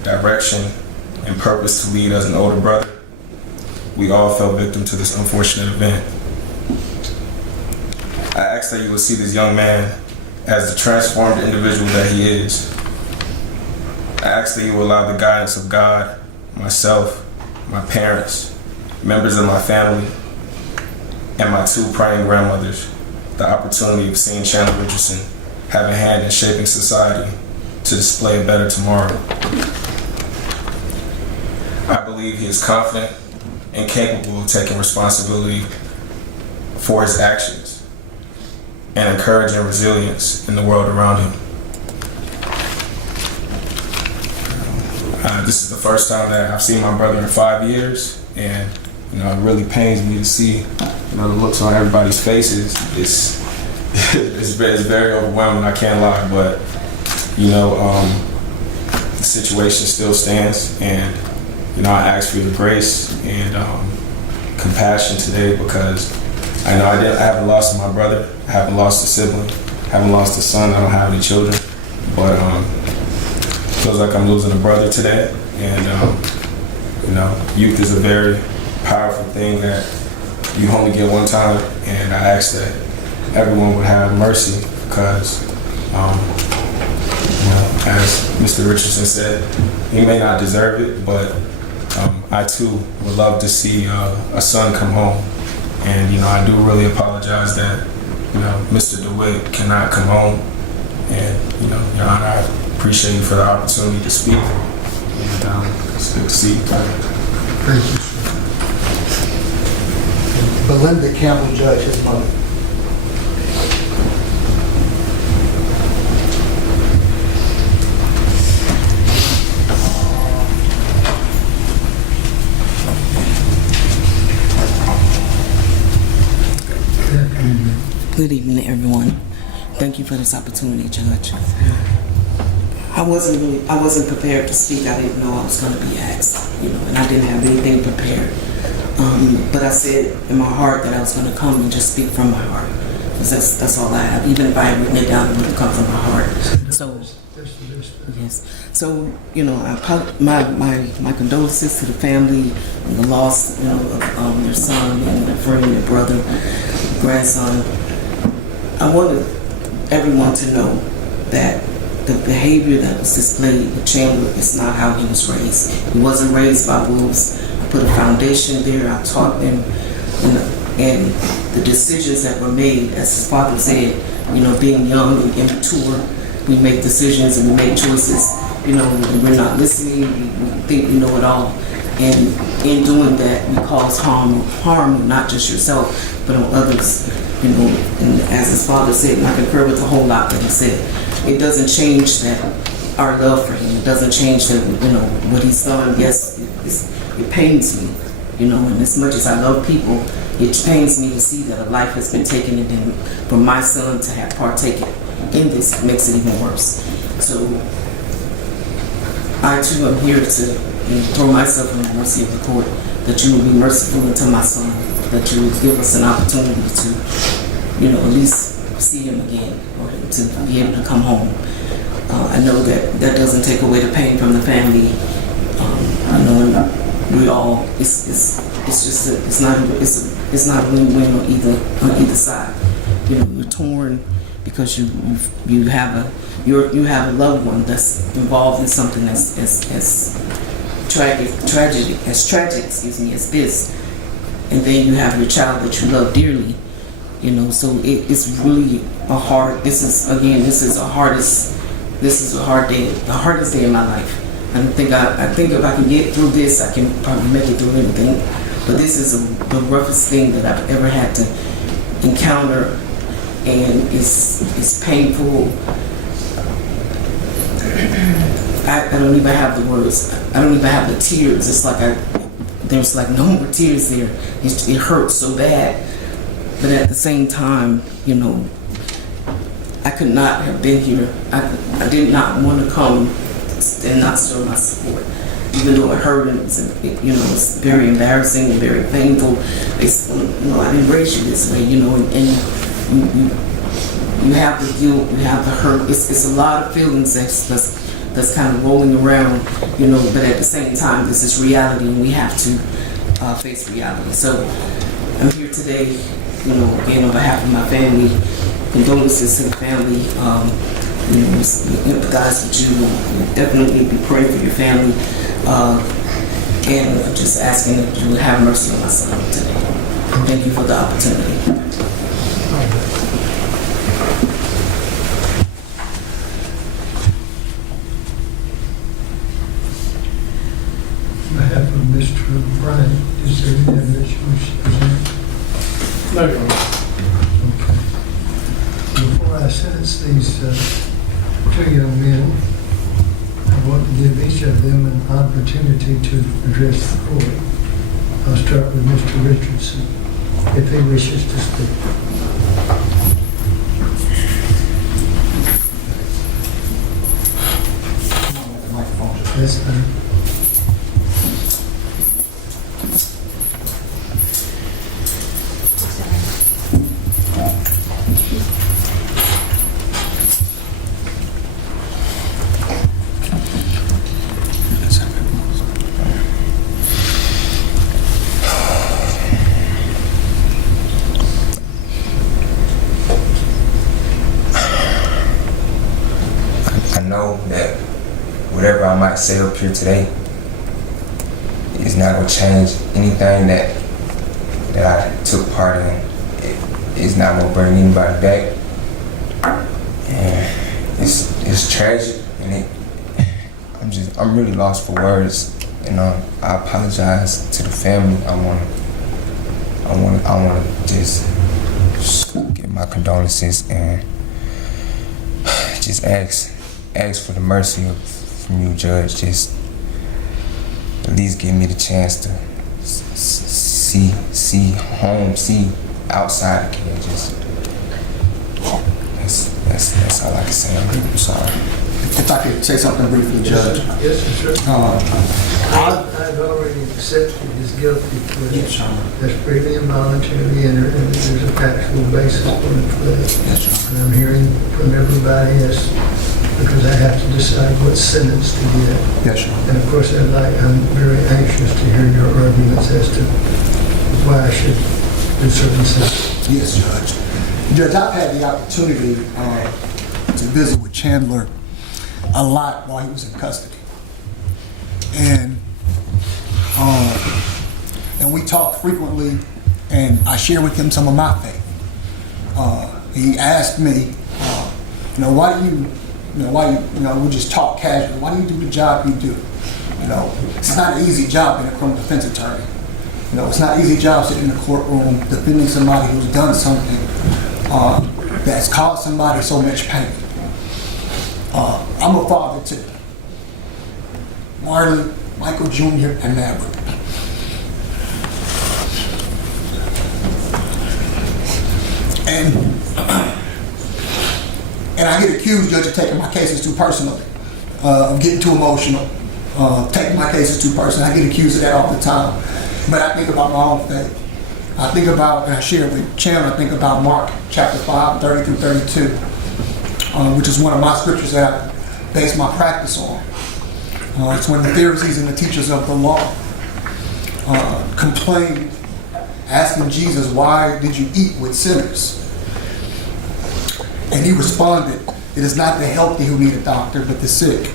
direction, and purpose to lead as an older brother, we all fell victim to this unfortunate event. I ask that you will see this young man as the transformed individual that he is. I ask that you will allow the guidance of God, myself, my parents, members of my family, and my two praying grandmothers the opportunity of seeing Chandler Richardson have a hand in shaping society to display a better tomorrow. I believe he is confident and capable of taking responsibility for his actions and encouraging resilience in the world around him. This is the first time that I've seen my brother in 5 years, and it really pains me to see the looks on everybody's faces. It's very overwhelming, I can't lie, but the situation still stands, and I ask for your grace and compassion today, because I know I haven't lost my brother, I haven't lost a sibling, I haven't lost a son, I don't have any children, but it feels like I'm losing a brother today, and youth is a very powerful thing that you only get one time, and I ask that everyone would have mercy because, as Mr. Richardson said, he may not deserve it, but I too would love to see a son come home. And, I do really apologize that, Mr. DeWitt cannot come home. And, Your Honor, I appreciate you for the opportunity to speak. And it's good to see you. Thank you, sir. Belinda Campbell, Judge, his mother. Good evening, everyone. Thank you for this opportunity, Judge. I wasn't prepared to speak. I didn't know I was going to be asked, and I didn't have anything prepared. But I said in my heart that I was going to come and just speak from my heart, because that's all I have. Even if I had written it down, it would have come from my heart. So, yes. So, my condolences to the family and the loss, of their son and their friend, their brother, grandson. I wanted everyone to know that the behavior that was displayed with Chandler is not how he was raised. He wasn't raised by wolves. I put a foundation there. I taught him, and the decisions that were made, as his father said, being young and immature, we make decisions and we make choices, and we're not listening. We think we know it all. And in doing that, we cause harm not just yourself, but on others. And as his father said, and I concur with a whole lot that he said, it doesn't change that our love for him. It doesn't change that, what he's done. Yes, it pains me, and as much as I love people, it pains me to see that a life has been taken, and then for my son to have partaken in this, it makes it even worse. So I too am here to throw myself in the mercy of the court, that you will be merciful unto my son, that you will give us an opportunity to, at least see him again, or to be able to come home. I know that doesn't take away the pain from the family. I know we all, it's not a win-win on either side. You're torn because you have a loved one that's involved in something as tragic as this, and then you have your child that you love dearly, so it's really a hard, this is a hard day, the hardest day of my life. I think if I can get through this, I can probably make it through anything, but this is the roughest thing that I've ever had to encounter, and it's painful. I don't even have the words. I don't even have the tears. It's like there's like no more tears there. It hurts so bad. But at the same time, I could not have been here. I did not want to come and not show my support. Even though it hurt and it's very embarrassing and very painful. I didn't raise you this way, and you have the guilt, you have the hurt. It's a lot of feelings that's kind of rolling around, but at the same time, this is reality, and we have to face reality. So I'm here today, again, on behalf of my family, condolences to the family. We empathize with you, and definitely be praying for your family, and just asking that you would have mercy on my son today. Thank you for the opportunity. Mr. Bryan, is there any evidence you wish to present? No, Your Honor. Okay. Before I sentence these two young men, I want to give each of them an opportunity to address the court. I'll start with Mr. Richardson, if he wishes to speak. That's fine. might say up here today is not gonna change anything that I took part in. It's not gonna bring anybody back. And it's tragic, and I'm really lost for words. And I apologize to the family. I wanna just give my condolences and just ask for the mercy from you, Judge. Just at least give me the chance to see home, see outside the cage. That's all I can say. I'm sorry. If I could say something briefly, Judge. Yes, sir. I've already accepted his guilty plea. Yes, sir. That's freely and voluntarily entered, and there's a factual basis for the plea. Yes, sir. And I'm hearing from everybody, yes, because I have to decide what sentence to get. Yes, sir. And of course, I'm very anxious to hear your arguments as to why I should do certain things. Yes, Judge. Judge, I've had the opportunity to visit with Chandler a lot while he was in custody. And we talk frequently, and I share with him some of my faith. He asked me, we just talk casually, why do you do the job you do? It's not an easy job being a criminal defense attorney. It's not an easy job sitting in a courtroom defending somebody who's done something that's caused somebody so much pain. I'm a father too. Marley, Michael Jr., and Maverick. And I get accused, Judge, of taking my cases too personally, of getting too emotional, taking my cases too personally. I get accused of that all the time. But I think about my own faith. I think about, and I share with Chandler, I think about Mark chapter 5, 30 through 32, which is one of my scriptures that I base my practice on. It's when the Pharisees and the teachers of the law complained, asking Jesus, why did you eat with sinners? And he responded, it is not the healthy who need a doctor, but the sick.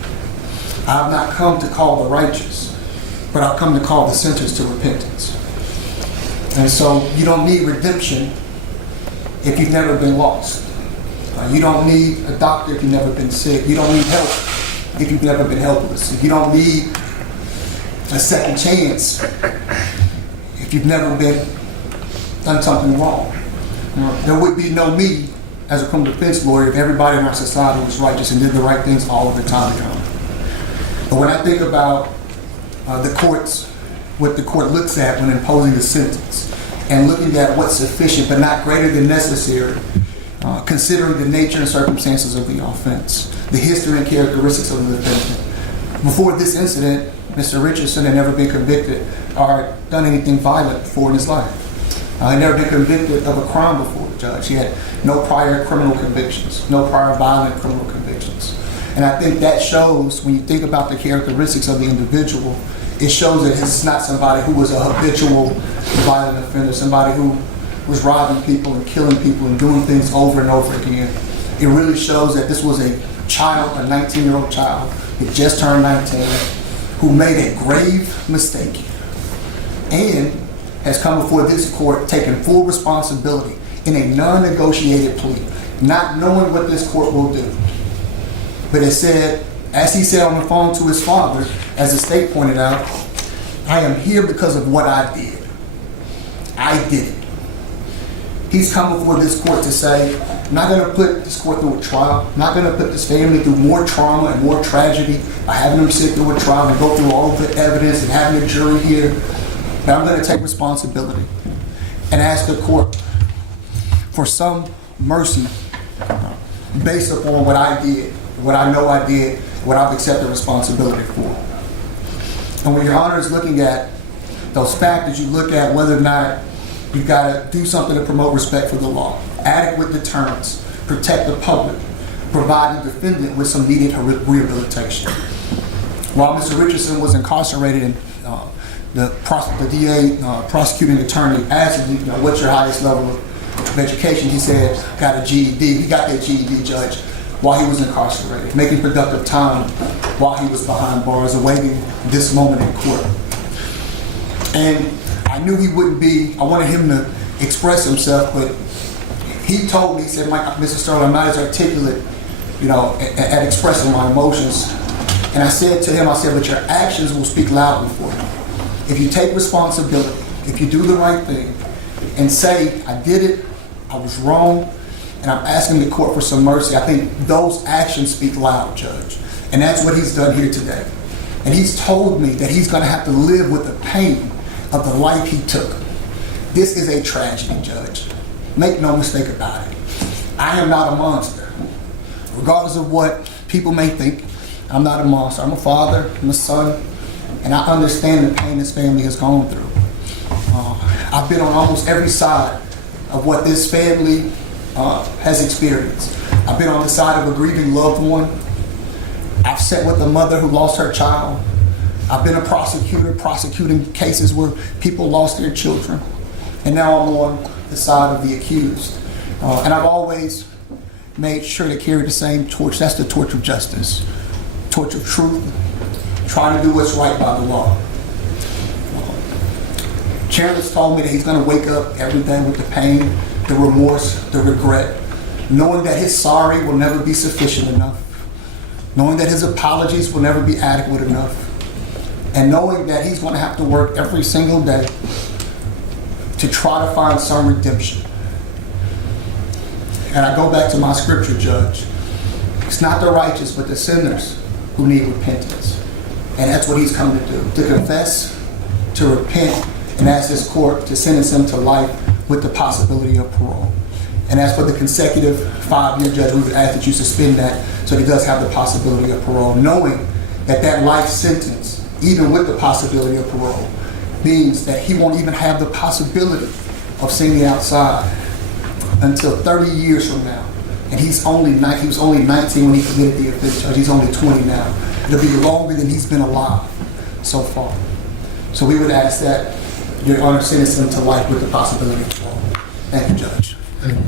I have not come to call the righteous, but I've come to call the sinners to repentance. And so you don't need redemption if you've never been lost. You don't need a doctor if you've never been sick. You don't need help if you've never been helpless. You don't need a second chance if you've never done something wrong. There would be no me as a criminal defense lawyer if everybody in our society was righteous and did the right things all of the time. But when I think about the courts, what the court looks at when imposing a sentence, and looking at what's sufficient but not greater than necessary, considering the nature and circumstances of the offense, the history and characteristics of the defendant. Before this incident, Mr. Richardson had never been convicted or done anything violent before in his life. He had never been convicted of a crime before, Judge. He had no prior criminal convictions, no prior violent criminal convictions. And I think that shows, when you think about the characteristics of the individual, it shows that it's not somebody who was a habitual violent offender, somebody who was robbing people and killing people and doing things over and over again. It really shows that this was a child, a 19-year-old child, who just turned 19, who made a grave mistake and has come before this court taking full responsibility in a non-negotiated plea, not knowing what this court will do. But it said, as he said on the phone to his father, as the state pointed out, I am here because of what I did. I did it. He's come before this court to say, I'm not going to put this court through a trial. I'm not going to put this family through more trauma and more tragedy by having them sit through a trial and go through all of the evidence and having a jury here. But I'm going to take responsibility and ask the court for some mercy based upon what I did, what I know I did, what I've accepted responsibility for. And when Your Honor is looking at those factors, you look at whether or not you've got to do something to promote respect for the law, adequate deterrence, protect the public, provide the defendant with some needed rehabilitation. While Mr. Richardson was incarcerated, and the DA, prosecuting attorney, asked him, what's your highest level of education? He said, got a GED. He got that GED, Judge, while he was incarcerated, making productive time while he was behind bars awaiting this moment in court. And I knew he wouldn't be, I wanted him to express himself, but he told me, he said, Mr. Sterling, I'm not as articulate, at expressing my emotions. And I said to him, I said, but your actions will speak loudly for you. If you take responsibility, if you do the right thing, and say, I did it, I was wrong, and I'm asking the court for some mercy, I think those actions speak loud, Judge. And that's what he's done here today. And he's told me that he's going to have to live with the pain of the life he took. This is a tragedy, Judge. Make no mistake about it. I am not a monster. Regardless of what people may think, I'm not a monster. I'm a father, I'm a son, and I understand the pain this family has gone through. I've been on almost every side of what this family has experienced. I've been on the side of a grieving loved one. I've sat with a mother who lost her child. I've been a prosecutor prosecuting cases where people lost their children. And now I'm on the side of the accused. And I've always made sure to carry the same torch. That's the torch of justice, torch of truth, trying to do what's right by the law. Chandler's told me that he's going to wake up every day with the pain, the remorse, the regret, knowing that his sorry will never be sufficient enough, knowing that his apologies will never be adequate enough, and knowing that he's going to have to work every single day to try to find some redemption. And I go back to my scripture, Judge. It's not the righteous, but the sinners who need repentance. And that's what he's come to do, to confess, to repent, and ask this court to sentence him to life with the possibility of parole. And as for the consecutive 5-year, Judge, we would ask that you suspend that so he does have the possibility of parole, knowing that that life sentence, even with the possibility of parole, means that he won't even have the possibility of seeing the outside until 30 years from now. And he was only 19 when he committed the offense, Judge. He's only 20 now. It'll be longer than he's been alive so far. So we would ask that Your Honor sentence him to life with the possibility of parole. Thank you, Judge. Thank you.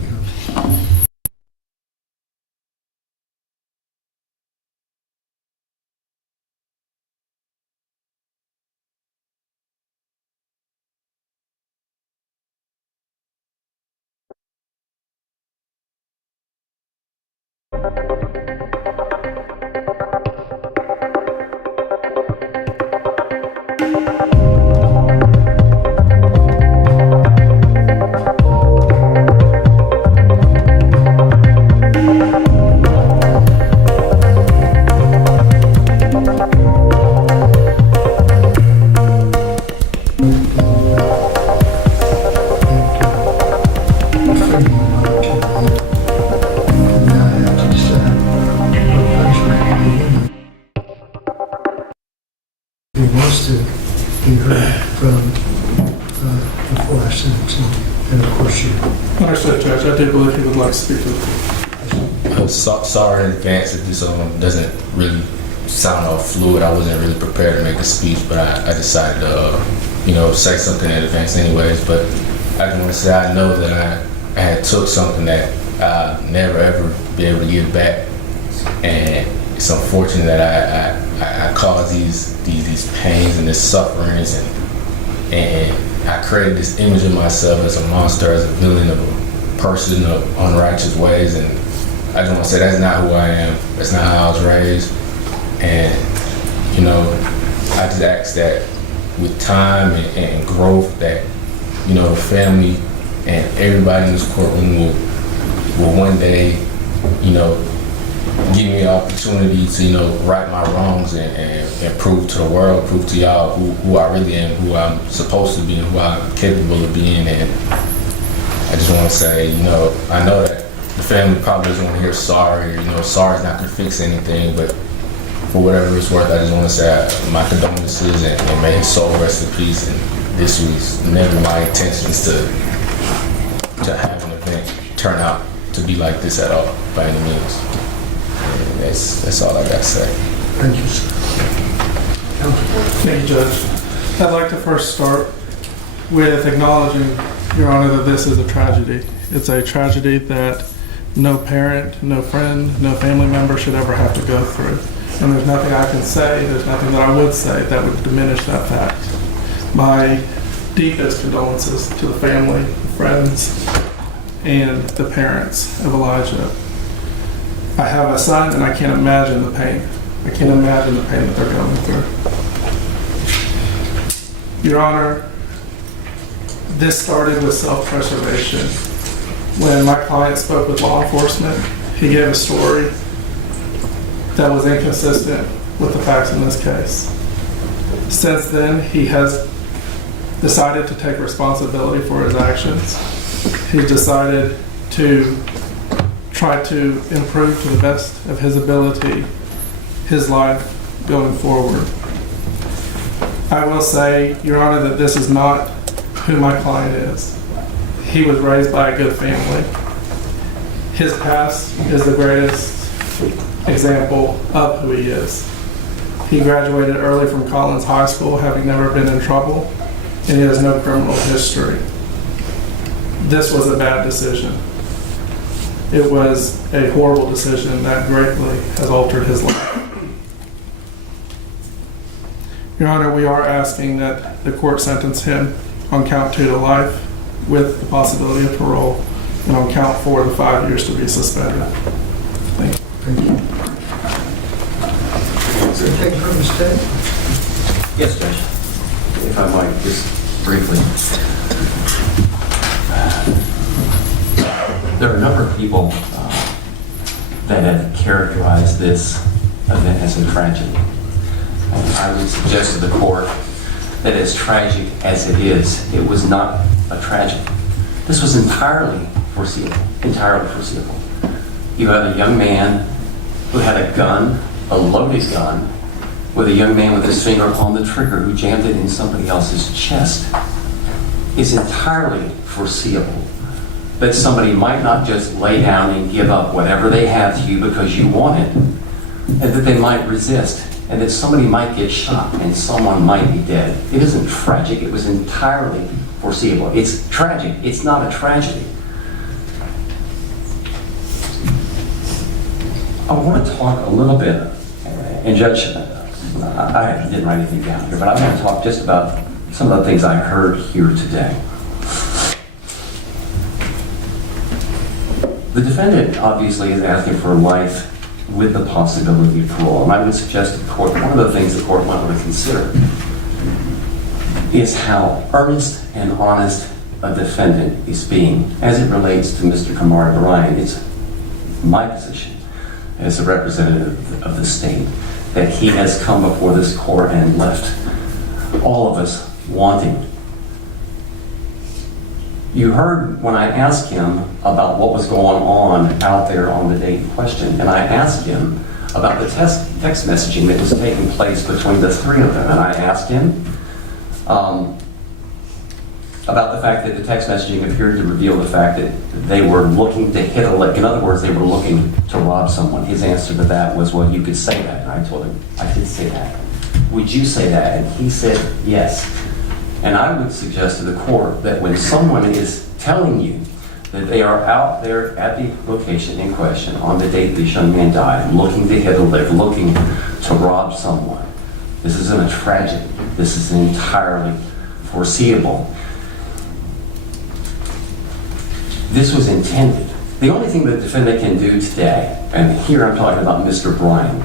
Understood, Judge. I did believe he would like to speak to it. I was sorry in advance if this doesn't really sound all fluid. I wasn't really prepared to make a speech, but I decided to, say something in advance anyways. But I just want to say I know that I had took something that I'll never ever be able to give back, and it's unfortunate that I caused these pains and this sufferings, and I created this image of myself as a monster, as a villain, of a person of unrighteous ways, and I just want to say that's not who I am. That's not how I was raised, and I just ask that with time and growth that the family and everybody in this courtroom will one day give me an opportunity to right my wrongs and prove to the world, prove to y'all who I really am, who I'm supposed to be, and who I'm capable of being. And I just want to say, I know that the family probably doesn't want to hear sorry, or sorry's not going to fix anything, but for whatever it's worth, I just want to say my condolences and may his soul rest in peace. And this was never my intentions to have an event turn out to be like this at all, by any means. And that's all I got to say. Thank you, sir. Thank you, Judge. I'd like to first start with acknowledging, Your Honor, that this is a tragedy. It's a tragedy that no parent, no friend, no family member should ever have to go through. And there's nothing I can say, there's nothing that I would say that would diminish that fact. My deepest condolences to the family, friends, and the parents of Elijah. I have a son and I can't imagine the pain. I can't imagine the pain that they're going through. Your Honor, this started with self-preservation. When my client spoke with law enforcement, he gave a story that was inconsistent with the facts in this case. Since then, he has decided to take responsibility for his actions. He's decided to try to improve to the best of his ability his life going forward. I will say, Your Honor, that this is not who my client is. He was raised by a good family. His past is the greatest example of who he is. He graduated early from Collins High School, having never been in trouble, and he has no criminal history. This was a bad decision. It was a horrible decision that greatly has altered his life. Your Honor, we are asking that the court sentence him on count 2 to life with the possibility of parole, and on count 4 the 5 years to be suspended. Thank you. Thank you. Take from the state. Yes, Judge. If I might, just briefly. There are a number of people that have characterized this event as a tragedy. I would suggest to the court that as tragic as it is, it was not a tragedy. This was entirely foreseeable, entirely foreseeable. You had a young man who had a gun, a loaded gun, with a young man with his finger on the trigger who jammed it in somebody else's chest. It's entirely foreseeable that somebody might not just lay down and give up whatever they have to you because you want it, and that they might resist, and that somebody might get shot and someone might be dead. It isn't tragic, it was entirely foreseeable. It's tragic, it's not a tragedy. I want to talk a little bit, and Judge, I didn't write anything down here, but I want to talk just about some of the things I heard here today. The defendant obviously is asking for life with the possibility of parole, and I would suggest to the court, one of the things the court might want to consider is how earnest and honest a defendant is being as it relates to Mr. Kamare Bryan. It's my position as a representative of the state that he has come before this court and left all of us wanting. You heard when I asked him about what was going on out there on the date in question, and I asked him about the text messaging that was taking place between the three of them, and I asked him about the fact that the text messaging appeared to reveal the fact that they were looking to hit a lick. In other words, they were looking to rob someone. His answer to that was, well, you could say that. And I told him, I did say that. Would you say that? And he said, yes. And I would suggest to the court that when someone is telling you that they are out there at the location in question on the date this young man died, looking to hit a lick, looking to rob someone, this isn't a tragedy. This is entirely foreseeable. This was intended. The only thing the defendant can do today, and here I'm talking about Mr. Bryan,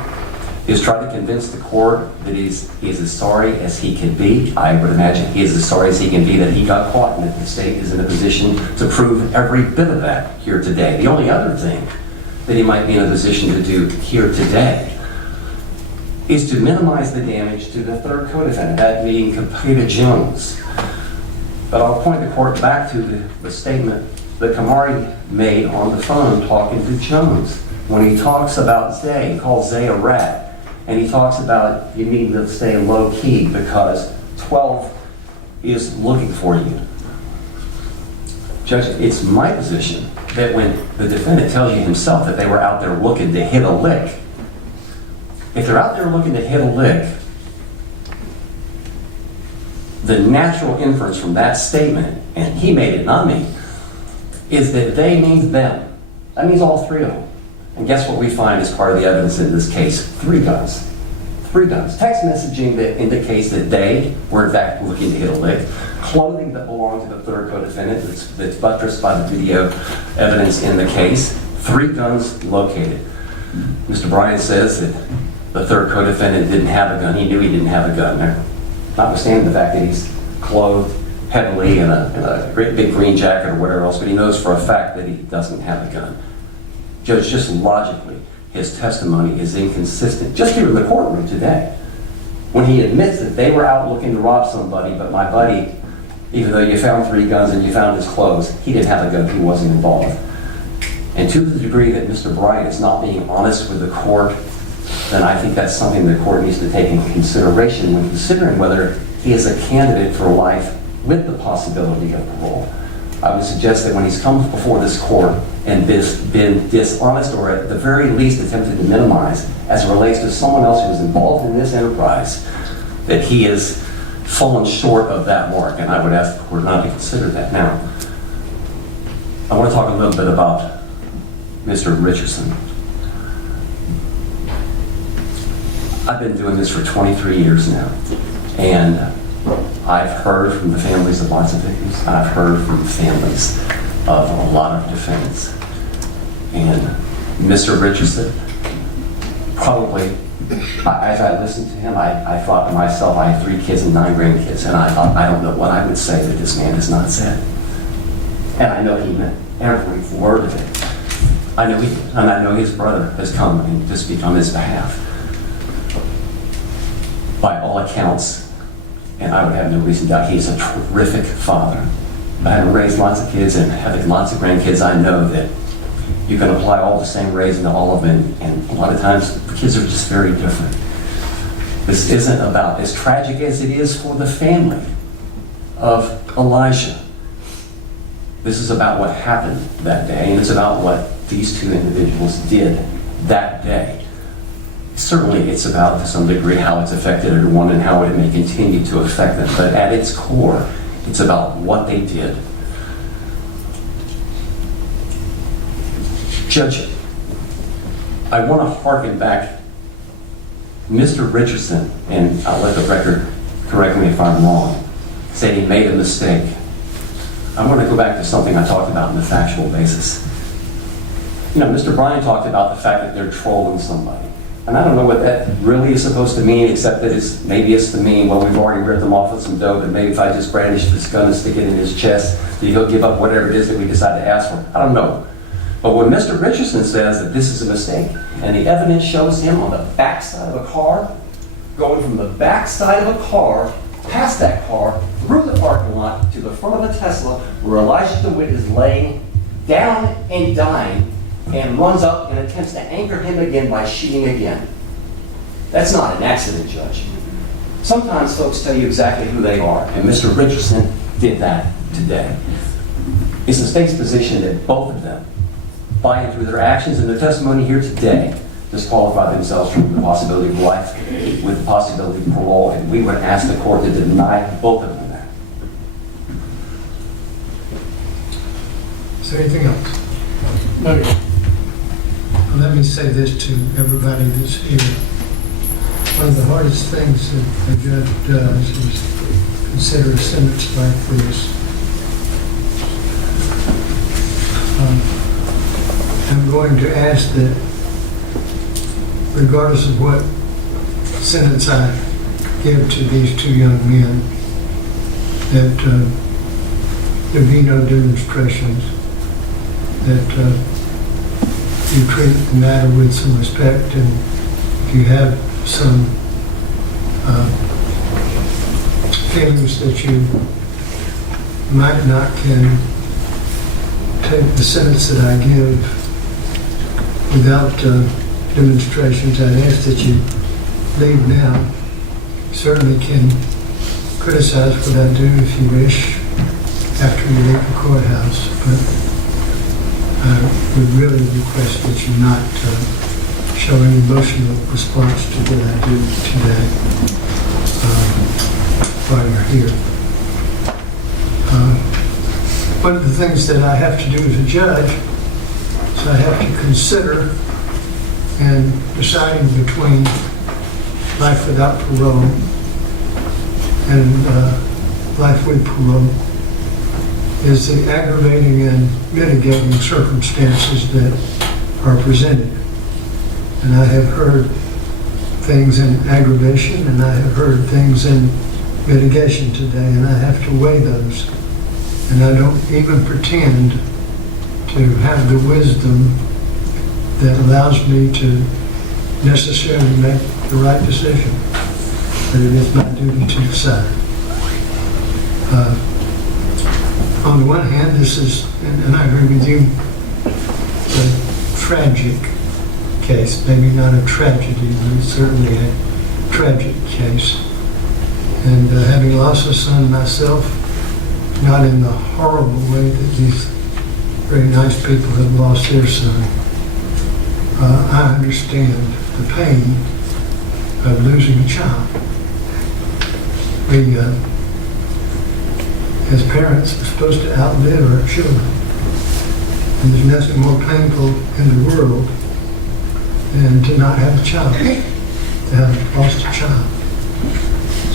is try to convince the court that he is as sorry as he can be. I would imagine he is as sorry as he can be that he got caught and that the state is in a position to prove every bit of that here today. The only other thing that he might be in a position to do here today is to minimize the damage to the third co-defendant, that being Kpadeh Jones. But I'll point the court back to the statement that Kamare made on the phone talking to Jones when he talks about Zay. He calls Zay a rat. And he talks about you need to stay low key because 12 is looking for you. Judge, it's my position that when the defendant tells you himself that they were out there looking to hit a lick, if they're out there looking to hit a lick, the natural inference from that statement, and he made it, not me, is that they means them. That means all three of them. And guess what we find as part of the evidence in this case? 3 guns. 3 guns. Text messaging that indicates that they were in fact looking to hit a lick. Clothing that belonged to the third co-defendant that's buttressed by the video evidence in the case. 3 guns located. Mr. Bryan says that the third co-defendant didn't have a gun. He knew he didn't have a gun there. Notwithstanding the fact that he's clothed heavily in a great big green jacket or whatever else, but he knows for a fact that he doesn't have a gun. Judge, just logically, his testimony is inconsistent. Just here in the courtroom today, when he admits that they were out looking to rob somebody, but my buddy, even though you found 3 guns and you found his clothes, he didn't have a gun, he wasn't involved. And to the degree that Mr. Bryan is not being honest with the court, then I think that's something the court needs to take into consideration when considering whether he is a candidate for life with the possibility of parole. I would suggest that when he's come before this court and been dishonest, or at the very least attempted to minimize as it relates to someone else who was involved in this enterprise, that he has fallen short of that mark, and I would ask the court not to consider that. Now, I want to talk a little bit about Mr. Richardson. I've been doing this for 23 years now, and I've heard from the families of lots of victims, and I've heard from the families of a lot of defendants. And Mr. Richardson, probably, as I listened to him, I thought to myself, I have 3 kids and 9 grandkids, and I thought, I don't know what I would say that this man has not said. And I know he meant every word of it. I know he did, and I know his brother has come and to speak on his behalf. By all accounts, and I would have no reason to doubt, he's a terrific father. Having raised lots of kids and having lots of grandkids, I know that you can apply all the same raising to all of them, and a lot of times the kids are just very different. This isn't about, as tragic as it is for the family of Elijah, this is about what happened that day, and it's about what these 2 individuals did that day. Certainly it's about, to some degree, how it's affected everyone and how it may continue to affect them, but at its core, it's about what they did. Judge, I want to harken back. Mr. Richardson, and I'll let the record correct me if I'm wrong, said he made a mistake. I want to go back to something I talked about in the factual basis. You know, Mr. Bryan talked about the fact that they're trolling somebody. And I don't know what that really is supposed to mean, except that maybe it's to mean, well, we've already ripped them off with some dope, and maybe if I just brandish this gun and stick it in his chest, that he'll give up whatever it is that we decide to ask for. I don't know. But when Mr. Richardson says that this is a mistake, and the evidence shows him on the backside of a car, going from the backside of a car, past that car, through the parking lot, to the front of a Tesla, where Elijah DeWitt is laying down and dying, and runs up and attempts to anchor him again by shooting again. That's not an accident, Judge. Sometimes folks tell you exactly who they are, and Mr. Richardson did that today. It's the state's position that both of them, by through their actions and their testimony here today, disqualify themselves from the possibility of life with the possibility of parole, and we would ask the court to deny both of them that. Is there anything else? No. Let me say this to everybody that's here. One of the hardest things that a judge does is consider a sentence like this. I'm going to ask that, regardless of what sentence I give to these 2 young men, that there be no demonstrations, that you treat the matter with some respect, and if you have some feelings that you might not can take the sentence that I give without demonstrations, I'd ask that you leave now. Certainly can criticize what I do if you wish after you leave the courthouse, but I would really request that you not show an emotional response to what I do today while you're here. One of the things that I have to do as a judge is I have to consider and deciding between life without parole and life with parole is the aggravating and mitigating circumstances that are presented. And I have heard things in aggravation and I have heard things in mitigation today, and I have to weigh those. And I don't even pretend to have the wisdom that allows me to necessarily make the right decision, but it is my duty to decide. On the one hand, this is, and I agree with you, a tragic case, maybe not a tragedy, but certainly a tragic case. And having lost a son myself, not in the horrible way that these very nice people have lost their son, I understand the pain of losing a child. We, as parents, are supposed to outlive our children. And there's nothing more painful in the world than to not have a child, to have lost a child.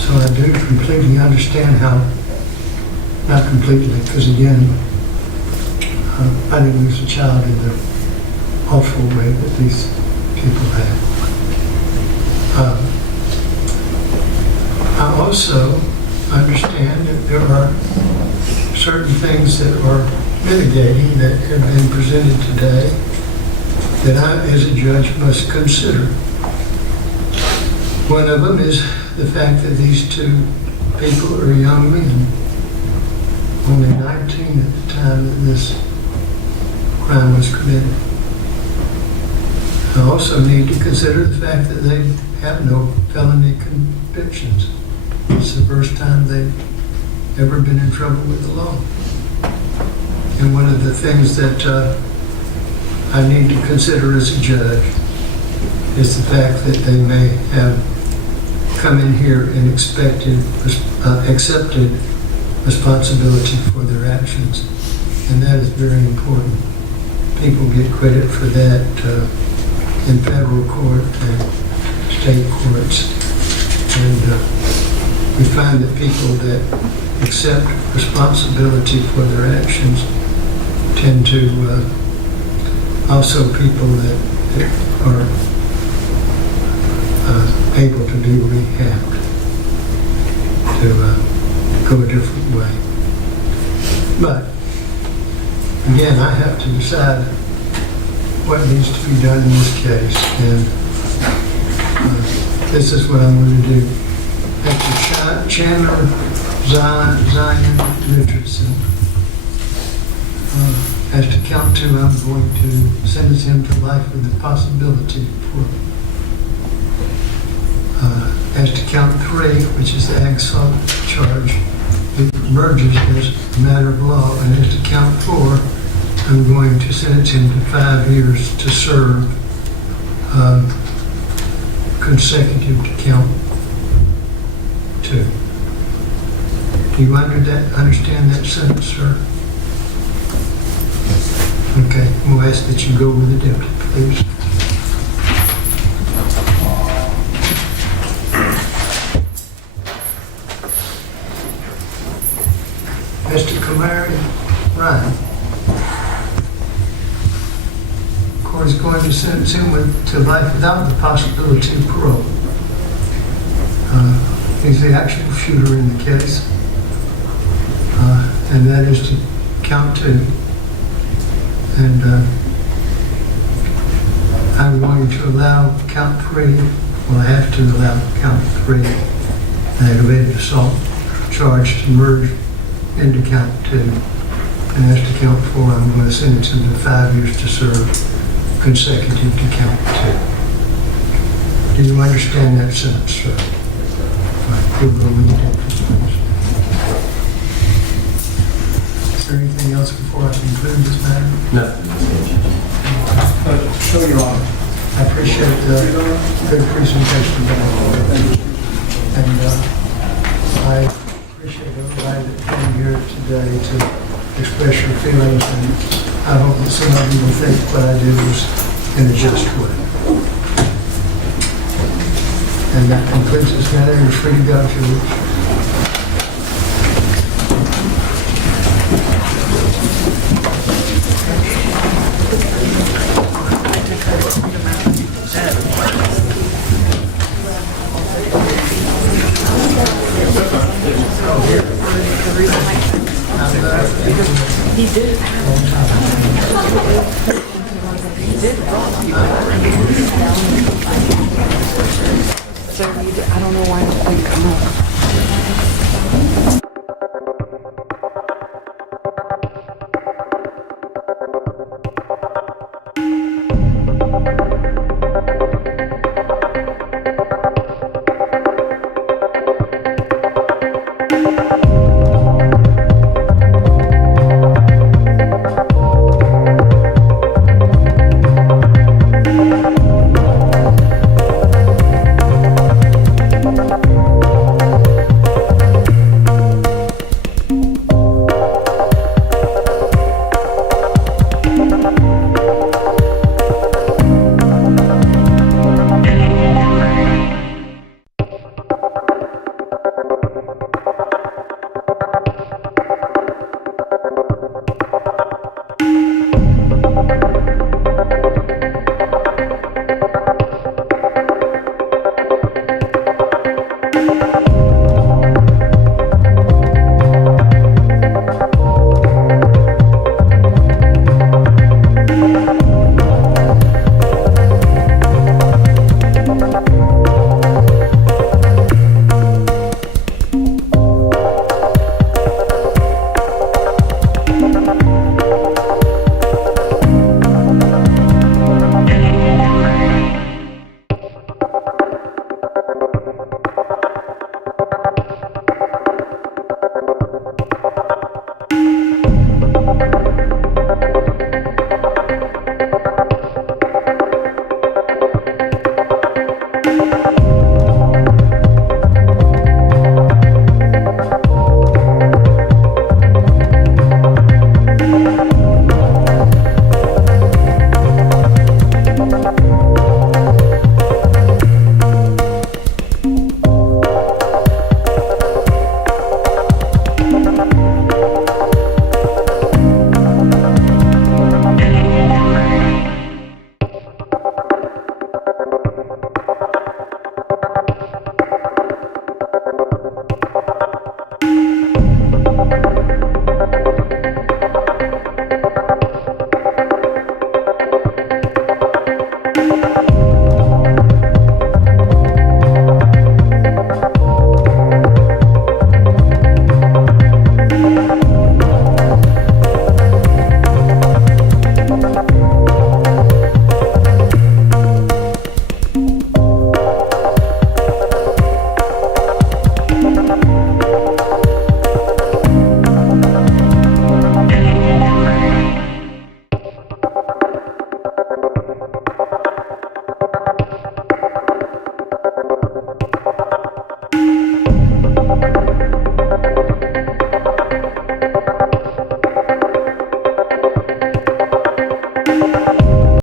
So I do completely understand how, not completely, because again, I didn't lose a child in the awful way that these people have. I also understand that there are certain things that are mitigating that have been presented today that I, as a judge, must consider. One of them is the fact that these two people are young men, only 19 at the time that this crime was committed. I also need to consider the fact that they have no felony convictions. It's the first time they've ever been in trouble with the law. And one of the things that I need to consider as a judge is the fact that they may have come in here and accepted responsibility for their actions. And that is very important. People get credit for that in federal court and state courts. And we find that people that accept responsibility for their actions tend to also people that are able to be rehabbed, to go a different way. But again, I have to decide what needs to be done in this case, and this is what I'm going to do. After Chandler Richardson, as to count 2, I'm going to sentence him to life with the possibility for as to count 3, which is the ag assault charge, it emerges as a matter of law, and as to count 4, I'm going to sentence him to 5 years to serve consecutive to count 2. Do you understand that sentence, sir? Okay, we'll ask that you go with the deputy, please. Mr. Kamare Bryan, the court is going to sentence him to life without the possibility of parole. He's the actual shooter in the case, and that is to count 2. And I'm going to allow count 3, well, I have to allow count 3, aggravated assault charge to merge into count 2. And as to count 4, I'm going to sentence him to 5 years to serve consecutive to count 2. Do you understand that sentence, sir? Right, we'll go with the deputy, please. Is there anything else before I conclude this matter? Nothing. Show your honor. I appreciate the good presentation. And I appreciate everybody that came here today to express your feelings, and I hope that some of you will think what I did was in a just way. And that concludes this matter. You're free to go if you wish. He did. So I don't know why I didn't come up.